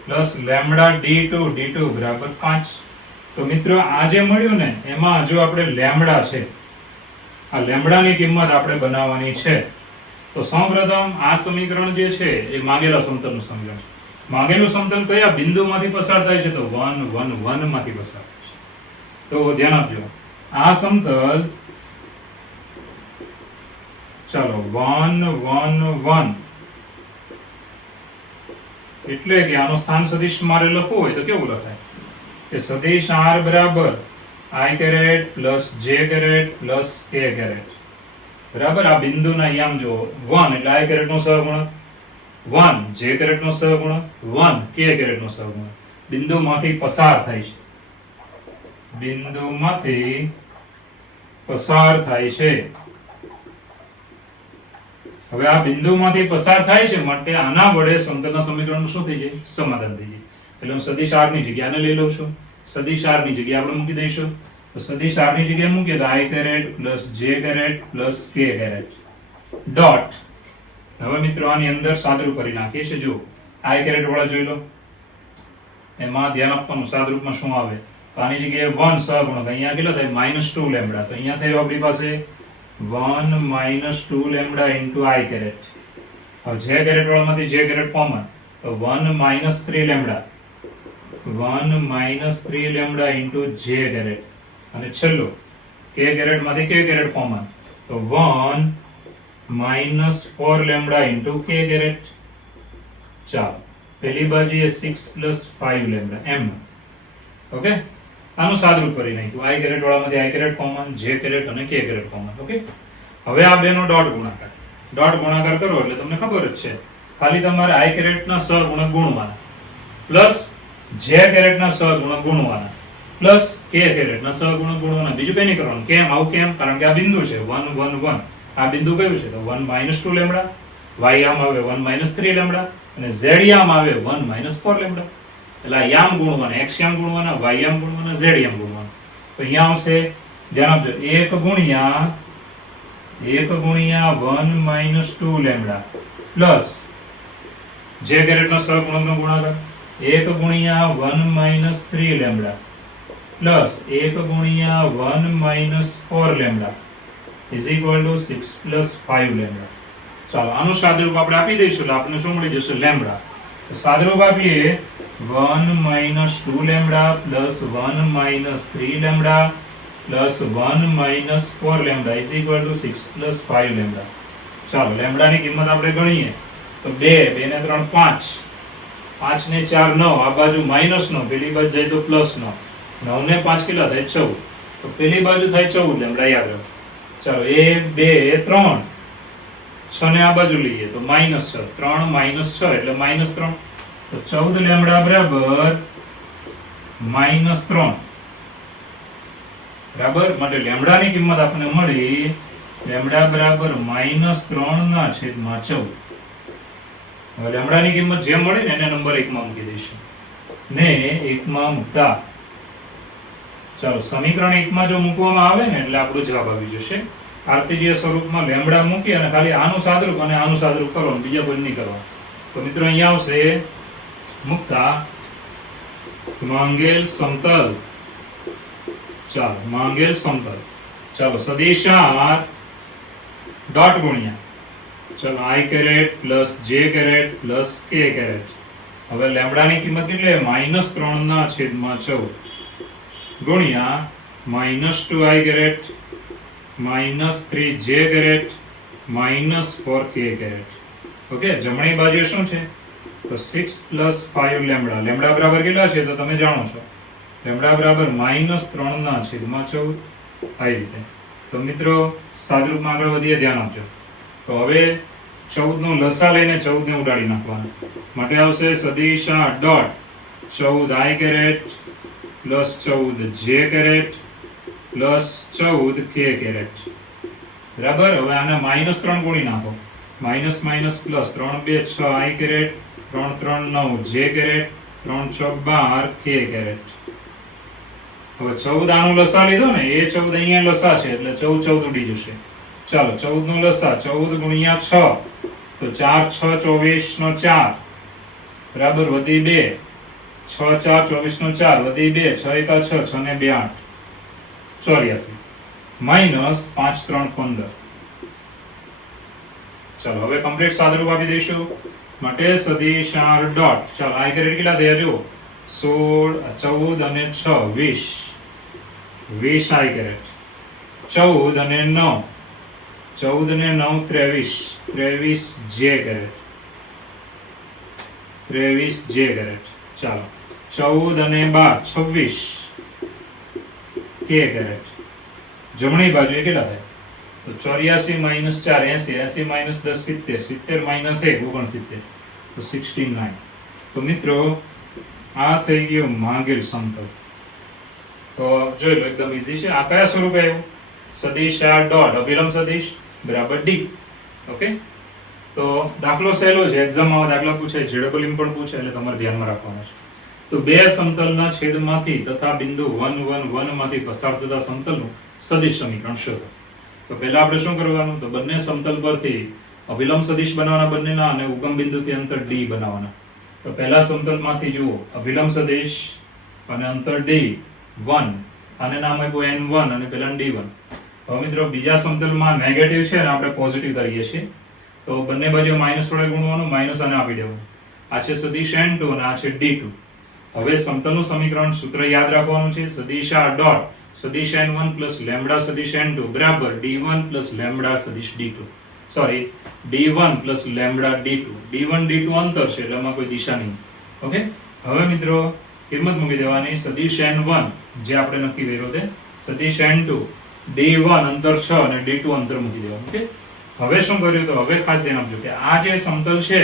પ્લસ લેમ્બડા d2 બરાબર 5. તો મિત્રો આ જે મળ્યું ને એમાં જો આપણે લેમ્બડા છે, આ લેમ્બડાની કિંમત આપણે બનાવવાની છે. તો સૌપ્રથમ આ સમીકરણ જે છે એ માંગેલા સમતલનું સમીકરણ છે. માંગેલું સમતલ કયા બિંદુમાંથી પસાર થાય છે? તો 1 1 1 માંથી પસાર થાય છે. તો ધ્યાન આપજો, આ સમતલ ચાલો 1 1 1 એટલે કે આનો સ્થાન સદિશ મારે લખવું હોય તો કેવું લખાય કે સદિશ r બરાબર i caret plus j caret plus k caret. બરાબર? આ બિંદુના યામ જો 1 એટલે i કેરેટ નો સહગુણક, 1 j કેરેટ નો સહગુણક, 1 k કેરેટ નો સહગુણક. બિંદુમાંથી પસાર થાય છે, બિંદુમાંથી પસાર થાય છે. હવે આ બિંદુમાંથી પસાર થાય છે માટે આના વડે સમતલના સમીકરણનું શું થઈ જાય? સમાધાન થઈ જાય. એટલે હું સદિશ r ની જગ્યાએ આને લઈ લઉં છું, સદિશ r ની જગ્યાએ આપણે મૂકી દઈશું તો સદિશ r ની જગ્યાએ મૂકીએ તો i caret plus j caret plus k caret dot. હવે મિત્રો આની અંદર સાદરૂપ કરી નાખીએ છીએ. જો i કેરેટ વાળા જોઈ લો, એમાં ધ્યાન આપવાનું સાદરૂપમાં શું આવે. તો આની જગ્યાએ 1 સહગુણક, અહીંયા કેટલા થાય -2 લેમ્બડા, તો અહીંયા થયું આપણી પાસે 1 -2 લેમ્બડા ઇન્ટુ i કેરેટ. હવે j કેરેટ વાળામાંથી j કેરેટ કોમન, તો 1 -3 lambda, 1 -3 lambda into j caret, અને છેલ્લું k કેરેટ માંથી k કેરેટ કોમન, તો 1 -4 લેમ્બડા ઇન્ટુ k કેરેટ. ચાલો પેલી બાજુએ 6 + 5 લેમ્બડા એમ. ઓકે, આનું સાદરૂપ કરી નાખ્યું. i કેરેટ વાળામાંથી i caret common, j caret અને k કેરેટ કોમન. ઓકે, હવે આ બેનો ડોટ ગુણાકાર. ડોટ ગુણાકાર કરો એટલે તમને ખબર જ છે, ખાલી તમારે i કેરેટના સહગુણક ગુણવાના પ્લસ j કેરેટના સહગુણક ગુણવાના પ્લસ k કેરેટના સહગુણક ગુણવાના. બીજું કંઈ નહીં કરવાનું. કેમ આવું? કેમ? કારણ કે આ બિંદુ છે 1 1 1. આ બિંદુ કયું છે? તો 1 -2 લેમ્બડા, y આમ આવે 1 -3 લેમ્બડા અને z યામ આવે 1 -4 લેમ્બડા. એટલે આ યામ ગુણવાના, x યામ ગુણવાના, y યામ ગુણવાના, z યામ ગુણવાના. તો અહીંયા આવશે, ધ્યાન આપજો, 1 ગુણ્યા 1 -2 લેમ્બડા પ્લસ j કેરેટનો સહગુણકનો ગુણાકાર 1 ગુણ્યા 1 -3 લેમ્બડા પ્લસ 1 ગુણ્યા 1 -4 lambda is equal to 6 + 5 lambda. ચાલો આનું સાદરૂપ આપણે આપી દઈશું એટલે આપણને શું મળી જશે? લેમ્બડા. તો સાદરૂપ આપીએ 1 -2 lambda plus 1 -3 lambda plus 1 -4 lambda is equal to 6 + 5 lambda. ચાલો લેમ્બડાની કિંમત આપણે ગણીએ તો 2 2 ને 3 5, 5 ને 4 9, આ બાજુ -9, પેલી બાજુ જાય તો +9, 9 ને 5 કેટલા થાય? 14. તો પેલી બાજુ થાય 14 લેમ્બડા, યાદ રાખો. ચાલો 1 2 3, 6 ને આ બાજુ લઈએ તો -6, 3 -6 એટલે -3, તો 14 લેમ્બડા બરાબર -3 બરાબર. માટે લેમ્બડાની કિંમત આપણને મળી લેમ્બડા બરાબર -3/14. હવે લેમ્બડાની કિંમત જે મળી ને એને નંબર 1 માં મૂકી દઈશું ને 1 માં મૂકતા ચાલો સમીકરણ 1 માં જો મૂકવામાં આવે ને એટલે આપણો જવાબ આવી જશે. કાર્તેજીય સ્વરૂપમાં લેમ્બડા મૂકી અને ખાલી આનું સાદરૂપ અને આનું સાદરૂપ કરવાનું, બીજા કોઈ નહીં કરવાનું. તો મિત્રો અહીંયા આવશે મૂકતા માંગેલ સમતલ. ચાલો માંગેલ સમતલ. ચાલો સદિશ r ડોટ ગુણ્યા ચાલો i caret plus j caret plus k caret. હવે લેમ્બડાની કિંમત કેટલી? -3/14 ગુણ્યા -2i caret -3j caret -4k caret. Okay, જમણી બાજુએ શું છે? તો 6 + 5 લેમ્બડા. લેમ્બડા બરાબર કેટલા છે? તો તમે જાણો છો, લેમ્બડા બરાબર -3/14. આવી રીતે. તો મિત્રો સાદરૂપમાં આગળ વધીએ, ધ્યાન આપજો. તો હવે 14 નો લસા લઈને 14 ને ઉડાડી નાખવાના માટે આવશે સદિશ dot 14i caret plus 14j caret plus 14k caret. બરાબર. હવે આને -3 ગુણી નાખો, minus minus plus 3 2 6 i caret 3 3 9 j caret 3 6 12 k caret. હવે 14 આનો લસા લીધો ને, એ 14 અહીંયા લસા છે એટલે 14 14 ઉડી જશે. ચાલો 14 નો લસા 14 ગુણ્યા 6 તો 4 6 24 નો 4 બરાબર વધી 2 6 4 24 નો 4 વધી 2 6 1 6 6 ને 2 8 84 માઇનસ 5 3 15. ચાલો હવે કમ્પ્લીટ સાદરૂપ આપી દઈશું માટે સદિશ r ડોટ. ચાલો i કેરેટ કેટલા થયા જો 16 14 અને 6 20 20 i કેરેટ 14 અને 9 14 ને 9 23 23 j કેરેટ 23 j કેરેટ. ચાલો 14 અને 12 26 k કેરેટ. જમણી બાજુએ કેટલા થાય તો 84 માઇનસ 4 80 80 માઇનસ 10 70 70 માઇનસ 1 69 તો 69. તો મિત્રો આ થઈ ગયો માંગેલ સમતલ. તો જોઈ લો એકદમ ઈઝી છે. આ કયા સ્વરૂપે આવ્યું? સદિશ r ડોટ અભિલંબ સદિશ બરાબર d. ઓકે, તો દાખલો સહેલો છે, એક્ઝામમાં દાખલા પૂછે, જેડબલીમ પણ પૂછે એટલે તમારે ધ્યાનમાં રાખવાનો છે. તો બે સમતલના છેદમાંથી તથા બિંદુ 1 1 1 માંથી પસાર થતા સમતલનું સદિશ સમીકરણ શોધો. તો પહેલા આપણે શું કરવાનું, તો બંને સમતલ પરથી અભિલંબ સદિશ બનાવવાના બંનેના અને ઉગમ બિંદુથી અંતર d બનાવવાના. તો પહેલા સમતલમાંથી જુઓ અભિલંબ સદિશ અને અંતર d 1, આને નામ આપ્યું n1 અને પેલા d1. હવે મિત્રો બીજા સમતલમાં નેગેટિવ છે અને આપણે પોઝિટિવ કરીએ છીએ, તો બંને બાજુ માઈનસ વડે ગુણવાનું, માઈનસ અને આપી દેવાનું. આ છે સદિશ n2 અને આ છે d2. હવે સમતલનું સમીકરણ સૂત્ર યાદ રાખવાનું છે, સદિશ આ ડોટ સદિશ n1 પ્લસ લેમ્બડા સદિશ n2 બરાબર d1 પ્લસ લેમ્બડા સદિશ d2. Sorry, d1 plus lambda d2. d1 d2 અંતર છે એટલે એમાં કોઈ દિશા નહીં. ઓકે, હવે મિત્રો કિંમત મૂકી દેવાની. સદિશ n1 જે આપણે નક્કી કર્યો તે, સદિશ n2 d1 અંતર 6 અને d2 અંતર મૂકી દેવાનું. ઓકે, હવે શું કર્યું, તો હવે ખાસ ધ્યાન આપજો કે આ જે સમતલ છે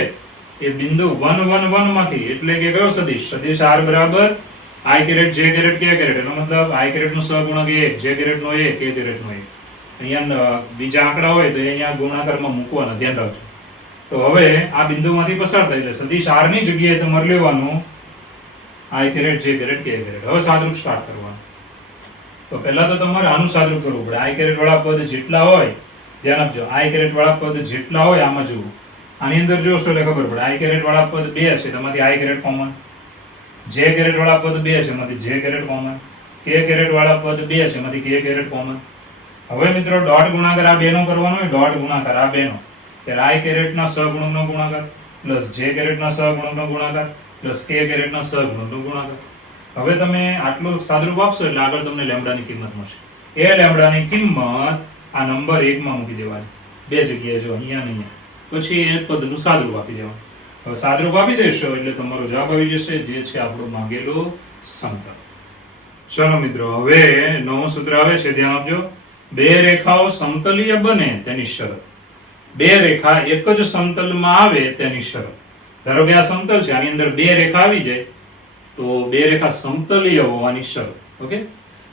એ બિંદુ 1 1 1 માંથી, એટલે કે કયો સદિશ, સદિશ r બરાબર i caret j caret k caret, એનો મતલબ i કેરેટ નો સહગુણક 1, j કેરેટ નો 1, k કેરેટ નો 1. અહીંયા બીજા આંકડા હોય તો અહીંયા ગુણાકારમાં મૂકવાના, ધ્યાન રાખજો. તો હવે આ બિંદુમાંથી પસાર થાય એટલે સદિશ r ની જગ્યાએ તમારે લેવાનું i caret j caret k caret. હવે સાદરૂપ સ્ટાર્ટ કરવાનું. તો પહેલા તો તમારે આનું સાદરૂપ કરવું પડે. i કેરેટ વાળા પદ જેટલા હોય, ધ્યાન આપજો, i કેરેટ વાળા પદ જેટલા હોય આમાં જુઓ. આની અંદર જોશો એટલે ખબર પડે. i કેરેટ વાળા પદ 2 છે, તેમાંથી i caret common. j caret વાળા પદ 2 છે, એમાંથી j caret common. k caret વાળા પદ 2 છે, એમાંથી k કેરેટ કોમન. હવે મિત્રો ડોટ ગુણાકાર આ બેનો કરવાનો હોય, ડોટ ગુણાકાર આ બેનો, ત્યારે i કેરેટના સહગુણકનો ગુણાકાર પ્લસ j કેરેટના સહગુણકનો ગુણાકાર પ્લસ k કેરેટના સહગુણકનો ગુણાકાર. હવે તમે આટલું સાદરૂપ આપશો એટલે આગળ તમને લેમ્બડાની કિંમત મળશે. એ લેમ્બડાની કિંમત આ નંબર 1 માં મૂકી દેવાની, બે જગ્યાએ, જો અહીંયા ને અહીંયા. પછી એ પદનું સાદરૂપ આપી દેવાનું. હવે સાદરૂપ આપી દેશો એટલે તમારો જવાબ આવી જશે, જે છે આપણું માંગેલું સમતલ. ચલો મિત્રો, હવે નવું સૂત્ર આવે છે, ધ્યાન આપજો. બે રેખાઓ સમતલીય બને તેની શરત. બે રેખા એક જ સમતલમાં આવે તેની શરત. ધારો કે આ સમતલ છે, આની અંદર બે રેખા આવી જાય તો બે રેખા સમતલીય હોવાની શરત. ઓકે,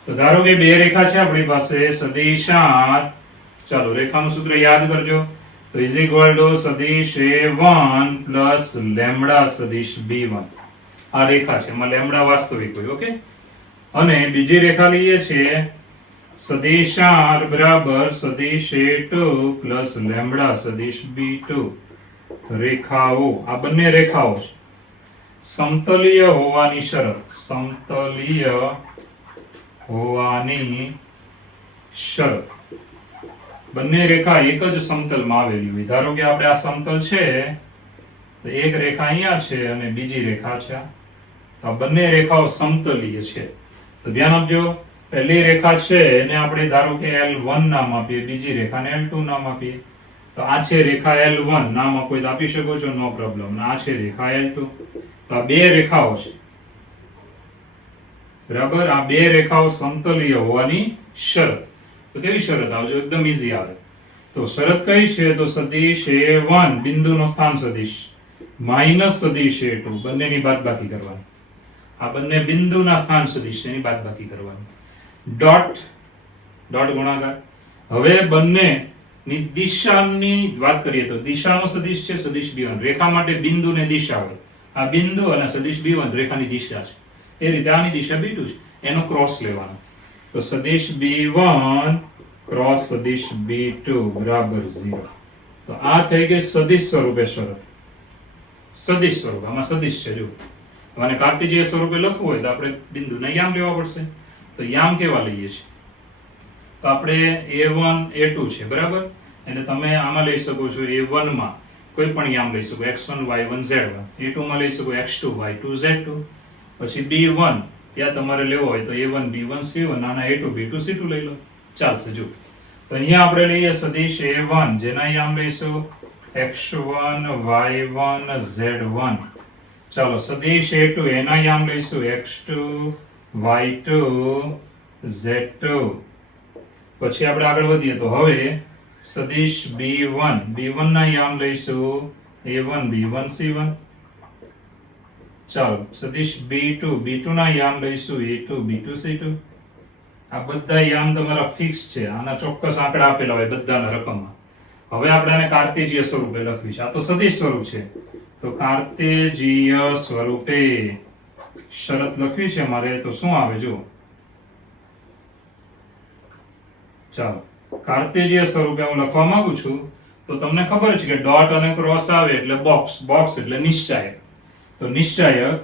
તો ધારો કે બે રેખા છે આપણી પાસે સદિશાત, ચાલો રેખાનું સૂત્ર યાદ કરજો. તો ઇઝ ઇક્વલ ટુ સદિશ a1 પ્લસ લેમ્બડા સદિશ b1. આ રેખા છે, એમાં લેમ્બડા વાસ્તવિક હોય. ઓકે, અને બીજી રેખા લઈએ છીએ સદિશ r બરાબર સદિશ a2 પ્લસ લેમ્બડા સદિશ b2. રેખાઓ, આ બંને રેખાઓ સમતલીય હોવાની શરત, સમતલીય હોવાની શરત. બંને રેખા એક જ સમતલમાં આવેલી હોય. ધારો કે આપણે આ સમતલ છે તો એક રેખા અહીંયા છે અને બીજી રેખા છે, તો આ બંને રેખાઓ સમતલીય છે. તો ધ્યાન આપજો, પહેલી રેખા છે એને આપણે ધારો કે L1 નામ આપીએ, બીજી રેખાને L2 નામ આપીએ. તો આ છે રેખા L1, નામ આપો તો આપી શકો છો, નો પ્રોબ્લેમ. આ છે રેખા L2. તો આ બે રેખાઓ છે, બરાબર. આ બે રેખાઓ સમતલીય હોવાની શરત. તો કેવી શરત આવજો, એકદમ ઈઝી આવે. તો શરત કઈ છે, તો સદિશ a1 બિંદુનો સ્થાન સદિશ માઈનસ સદિશ a2, બંનેની બાદબાકી કરવાની. આ બંને બિંદુના સ્થાન સદિશ એની બાદબાકી કરવાની. ડોટ ડોટ ગુણાકાર. હવે બંનેની દિશાની વાત કરીએ તો દિશાનો સદિશ છે સદિશ b1. રેખા માટે બિંદુ ને દિશા હોય. આ બિંદુ અને સદિશ b1 રેખાની દિશા છે. એ રીતે આની દિશા b2 છે, એનો ક્રોસ લેવાનો. તો સદિશ b1 ક્રોસ સદિશ b2 બરાબર 0. તો આ થઈ ગઈ સદિશ સ્વરૂપે શરત. સદિશ સ્વરૂપ, આમાં સદિશ છે. જો અને કાર્ટેશિયન સ્વરૂપે લખવું હોય તો આપણે બિંદુને યામ લેવા પડશે. તો યામ કેવા લઈએ છીએ, તો આપણે a1 a2 છે, બરાબર. એટલે તમે આમાં લઈ શકો છો, a1 માં કોઈ પણ યામ લઈ શકો, x1 y1 z1. a2 માં લઈ શકો x2 y2 z2. પછી b1 ત્યાં તમારે લેવો હોય તો a1 b1 c1, આના a2 b2 c2 લઈ લો, ચાલશે. જો તો અહીંયા આપણે લઈએ સદિશ a1, જેના યામ લઈશું x1 y1 z1. ચાલો સદિશ a2, એના યામ લઈશું x2 y2 z2. પછી આપણે આગળ વધીએ તો હવે સદિશ b1 ના યામ લઈશું a1 b1 c1. ચાલો સદિશ b2 ના યામ લઈશું a2 b2 c2. આ બધા યામ તમારા ફિક્સ છે, આના ચોક્કસ આંકડા આપેલા હોય બધાના રકમમાં. હવે આપણે આને કાર્ટેશિયન સ્વરૂપે લખવી છે. આ તો સદિશ સ્વરૂપ છે, તો કાર્ટેશિયન સ્વરૂપે શરત લખવી છે મારે, તો શું આવે જો, ચાલો કાર્તેજીય સ્વરૂપે હું લખવા માંગુ છું. તો તમને ખબર છે કે ડોટ અને ક્રોસ આવે એટલે બોક્સ, બોક્સ એટલે નિશ્ચાયક. તો નિશ્ચાયક,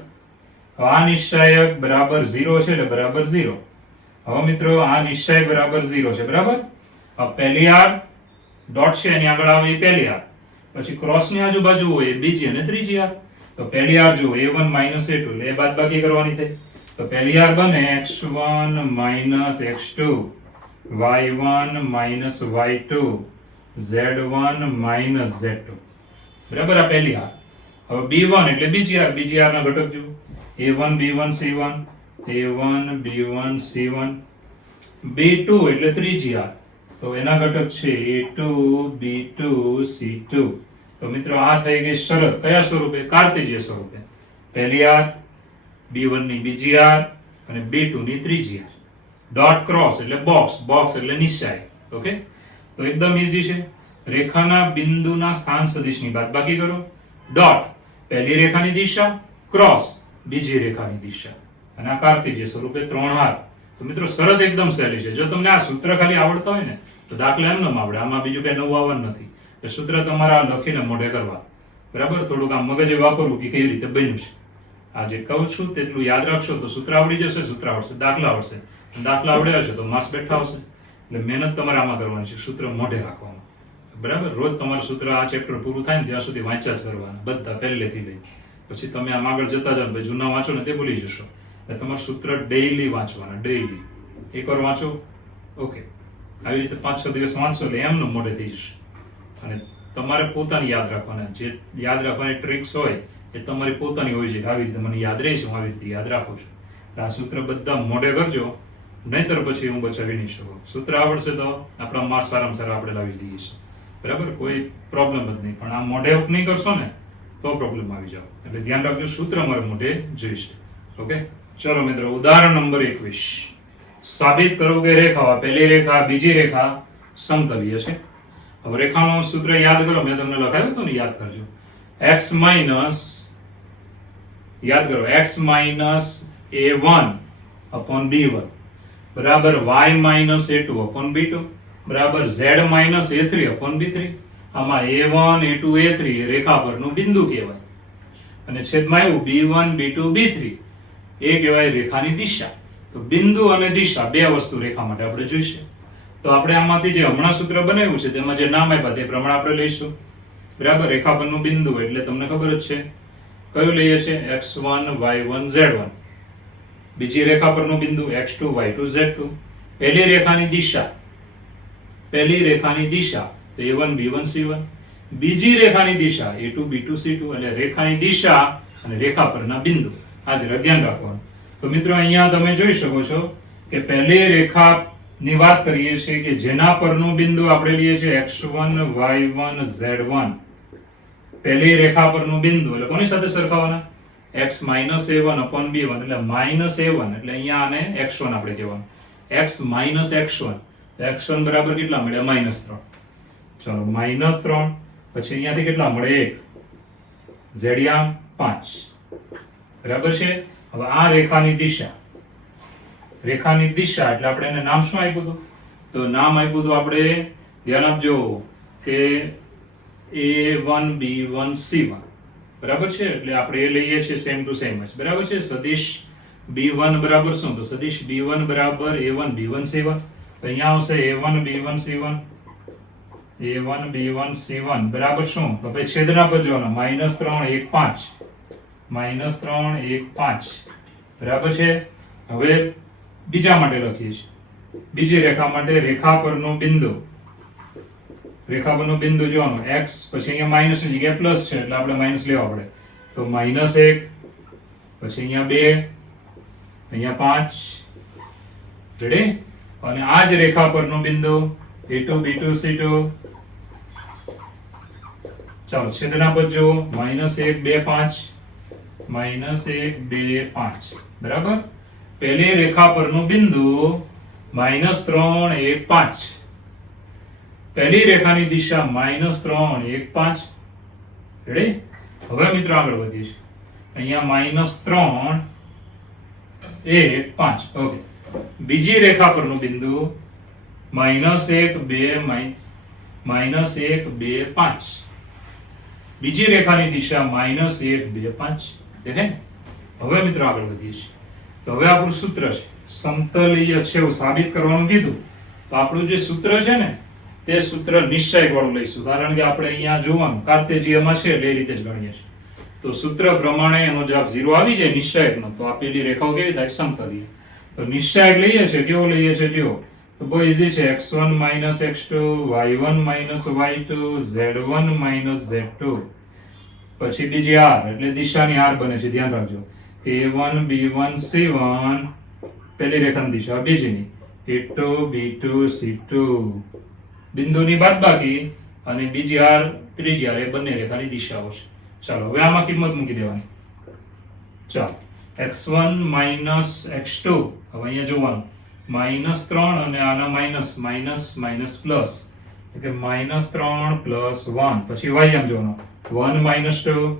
આ નિશ્ચાયક બરાબર 0 છે એટલે બરાબર 0. હવે મિત્રો આ નિશ્ચાયક બરાબર 0 છે, બરાબર. હવે પહેલી આર ડોટ છે એની આગળ આવે એ પહેલી આર, પછી ક્રોસ ની આજુબાજુ હોય એ બીજી અને ત્રીજી આર. તો પહેલી આર જો a1 a2 એટલે એ બાદબાકી કરવાની થઈ. તો પહેલી આર બને x1 x2 y1 y2 z1 z2, બરાબર. આ પહેલી આર. હવે b1 એટલે બીજી આર, બીજી આર ના ઘટક જો a1 b1 c1 a1 b1 c1. b2 એટલે ત્રીજી આર, તો એના ઘટક છે a2 b2 c2. તો મિત્રો આ થઈ ગઈ શરત કયા સ્વરૂપે? કાર્તેજીય સ્વરૂપે. પહેલી આર, b1 ની બીજી આર અને b2 ની ત્રીજી આર. ડોટ ક્રોસ એટલે બોક્સ, બોક્સ એટલે નિશ્ચાયક. ઓકે, તો એકદમ ઈઝી છે. રેખાના બિંદુના સ્થાન સદિશની બાદબાકી કરો. ડોટ પહેલી રેખાની દિશા, ક્રોસ બીજી રેખાની દિશા, અને આ કાર્તેજીય સ્વરૂપે 3 હાર. તો મિત્રો શરત એકદમ સહેલી છે. જો તમને આ સૂત્ર ખાલી આવડતા હોય ને તો દાખલા એમ ન આવડે, આમાં બીજું કઈ નવું આવવાનું નથી. એ સૂત્ર તમારા લખીને મોઢે કરવા, બરાબર. થોડુંક આમ મગજે વાપરવું કે કઈ રીતે બન્યું છે. આ જે કહું છું તેટલું યાદ રાખશો તો સૂત્ર આવડી જશે, સૂત્ર આવડશે, દાખલા આવડશે. દાખલા આવડ્યા હશે તો માર્ક્સ બેઠા આવશે. એટલે મહેનત તમારે આમાં કરવાની છે, સૂત્ર મોઢે રાખવાનું, બરાબર. રોજ તમારું સૂત્ર આ ચેપ્ટર પૂરું થાય ને ત્યાં સુધી વાંચ્યા જ કરવાના, બધા પહેલેથી લઈ. પછી તમે આમ આગળ જતા જાઓ ને જૂના વાંચો ને તે ભૂલી જશો. એટલે તમારું સૂત્ર ડેઈલી વાંચવાના, ડેઈલી એકવાર વાંચો. ઓકે, આવી રીતે 5-6 દિવસ વાંચશો એટલે એમનું મોઢે થઈ જશે. અને તમારે પોતાની યાદ રાખવાના, જે યાદ રાખવાની ટ્રિક્સ હોય એ તમારી પોતાની હોય છે. આવી રીતે મને યાદ રહે છે, હું આવી રીતે યાદ રાખું છું. આ સૂત્ર બધા મોઢે કરજો, નહીતર પછી હું બચાવી નહીં શકું. સૂત્ર આવડશે તો આપણા માર્ક્સ સારામાં સારા આપણે લાવી દઈએ છીએ, બરાબર. કોઈ પ્રોબ્લેમ જ નહીં. પણ આ મોઢે નહીં કરશો ને તો પ્રોબ્લેમ આવી જાવ. એટલે ધ્યાન રાખજો, સૂત્ર મારે મોઢે જોઈશે. ઓકે, ચલો મિત્રો, ઉદાહરણ નંબર 21. સાબિત કરો કે રેખા, પહેલી રેખા બીજી રેખા સમતલીય છે. હવે રેખાનું સૂત્ર યાદ કરો, મેં તમને લખાવ્યું હતું ને, યાદ કરજો. x માઇનસ, યાદ કરો, x minus a1 upon b1 બરાબર y minus a2 upon b2 બરાબર z minus a3 upon b3. આમાં a1 a2 a3 એ રેખા પરનું બિંદુ કહેવાય, અને છેદમાં આવ્યું b1 b2 b3 એ કહેવાય રેખાની દિશા. તો બિંદુ અને દિશા બે વસ્તુ રેખા માટે આપણે જોઈશે. તો આપણે આમાંથી જે હમણાં સૂત્ર બનાવ્યું છે તેમાં જે નામ આપ્યા તે પ્રમાણે આપણે લઈશું, બરાબર. રેખા પરનું બિંદુ એટલે તમને ખબર જ છે કયું લઈએ છે, x1 y1 z1. બીજી રેખા પરનું બિંદુ x2 y2 z2. પહેલી રેખાની દિશા, પહેલી રેખાની દિશા a1 b1 c1. બીજી રેખાની દિશા a2 b2 c2. એટલે રેખાની દિશા અને રેખા પરના બિંદુ, આ જરા ધ્યાન રાખવાનું. તો મિત્રો અહીંયા તમે જોઈ શકો છો કે પહેલી રેખાની વાત કરીએ છીએ કે જેના પરનું બિંદુ આપણે લઈએ છીએ x1 y1 z1. પહેલી રેખા પરનું બિંદુ એટલે કોની સાથે સરખાવવાના, x minus a1 upon b1. એટલે માઇનસ a1 એટલે અહીંયા આને x1 આપણે કહેવાનું, x માઇનસ x1. x1 બરાબર કેટલા મળ્યા, -3. ચલો -3, પછી અહીંયાથી કેટલા મળે, 1, z5, બરાબર છે. હવે આ રેખાની દિશા, રેખાની દિશા એટલે આપણે એને નામ શું આપ્યું હતું, તો નામ આપ્યું હતું આપણે, ધ્યાન આપજો કે a1 b1 c1, બરાબર છે. એટલે આપણે એ લઈએ છીએ સેમ ટુ સેમ જ, બરાબર છે. સદિશ b1 બરાબર શું, તો સદિશ b1 બરાબર a1 b1 c1. તો અહીંયા આવશે a1 b1 c1, a1 b1 c1 બરાબર શું, તો ભાઈ છેદના પર જોવાનો, -3 1 5, -3 1 5, બરાબર છે. હવે બીજા માટે લખીએ છીએ, બીજી રેખા માટે રેખા પરનું બિંદુ, રેખા પરનું બિંદુ જોવાનું x, પછી અહીંયા માઇનસ ની જગ્યાએ પ્લસ છે એટલે આપણે માઇનસ લેવા પડે. તો -1, પછી અહીંયા 2, અહીંયા 5, રેડી. અને આ જ રેખા પરનું બિંદુ a2 b2 c2. ચાલો છેદના પર જો, -1 2 5, -1 2 5, બરાબર. પહેલી રેખા પરનું બિંદુ -3 1 5. પહેલી રેખાની દિશા -3 1 5, રેડી. હવે મિત્રો આગળ વધીએ છીએ. અહીંયા -3 1 5. ઓકે, બીજી રેખા પરનું બિંદુ -1 2 -1 2 5. બીજી રેખાની દિશા -1 2 5. દેખાય ને? હવે મિત્રો આગળ વધીએ છીએ. તો હવે આપણું સૂત્ર છે સમતલીય છે એવું સાબિત કરવાનું કીધું. તો આપણું જે સૂત્ર છે ને તે સૂત્ર નિશ્ચયક વાળું લઈશું, કારણ કે આપણે અહીંયા જોવાનું કાર્તેજીયમાં છે એટલે એ રીતે જ ગણીએ છીએ. તો સૂત્ર પ્રમાણે એનો જવાબ 0 આવી જાય નિશ્ચયકનો, તો આપેલી રેખાઓ કેવી થાય? સમતલીય. તો નિશ્ચયક લઈએ છે, કેવો લઈએ છે જો, તો બહુ ઈઝી છે. x1 - x2 y1 - y2 z1 - z2. પછી બીજી r એટલે દિશાની r બને છે, ધ્યાન રાખજો. a1 b1 c1 પહેલી રેખાની દિશા, બીજીની a2 b2 c2. બિંદુની બાદબાકી અને બીજી r ત્રીજી r એ બંને રેખાની દિશાઓ છે. ચાલો હવે આમાં કિંમત મૂકી દેવાની. ચાલો x1 - x2, હવે અહીંયા જોવાનું -3 અને આના માઇનસ માઇનસ માઇનસ પ્લસ, એટલે કે -3 + 1. પછી y આમ જોવાનો 1 - 2,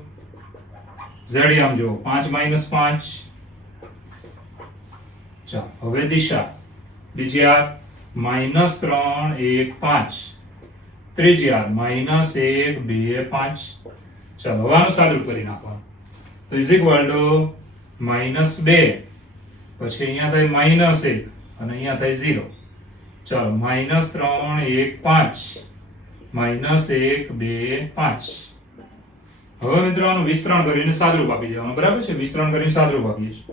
z આમ જો 5 - 5. ચાલો હવે દિશા, બીજી r -3 1 5, ત્રીજી r -1 2 5. ચાલો હવે આનું સાદુરૂપ કરી નાખવાનું. તો ઇઝ ઇક્વલ ટુ -2, પછી અહીંયા થાય -1 અને અહીંયા થાય 0. ચાલો -3 1 5 -1 2 5. હવે મિત્રો આનું વિસ્તરણ કરીને સાદુરૂપ આપી દેવાનું, બરાબર છે? વિસ્તરણ કરીને સાદુરૂપ આપીએ છીએ.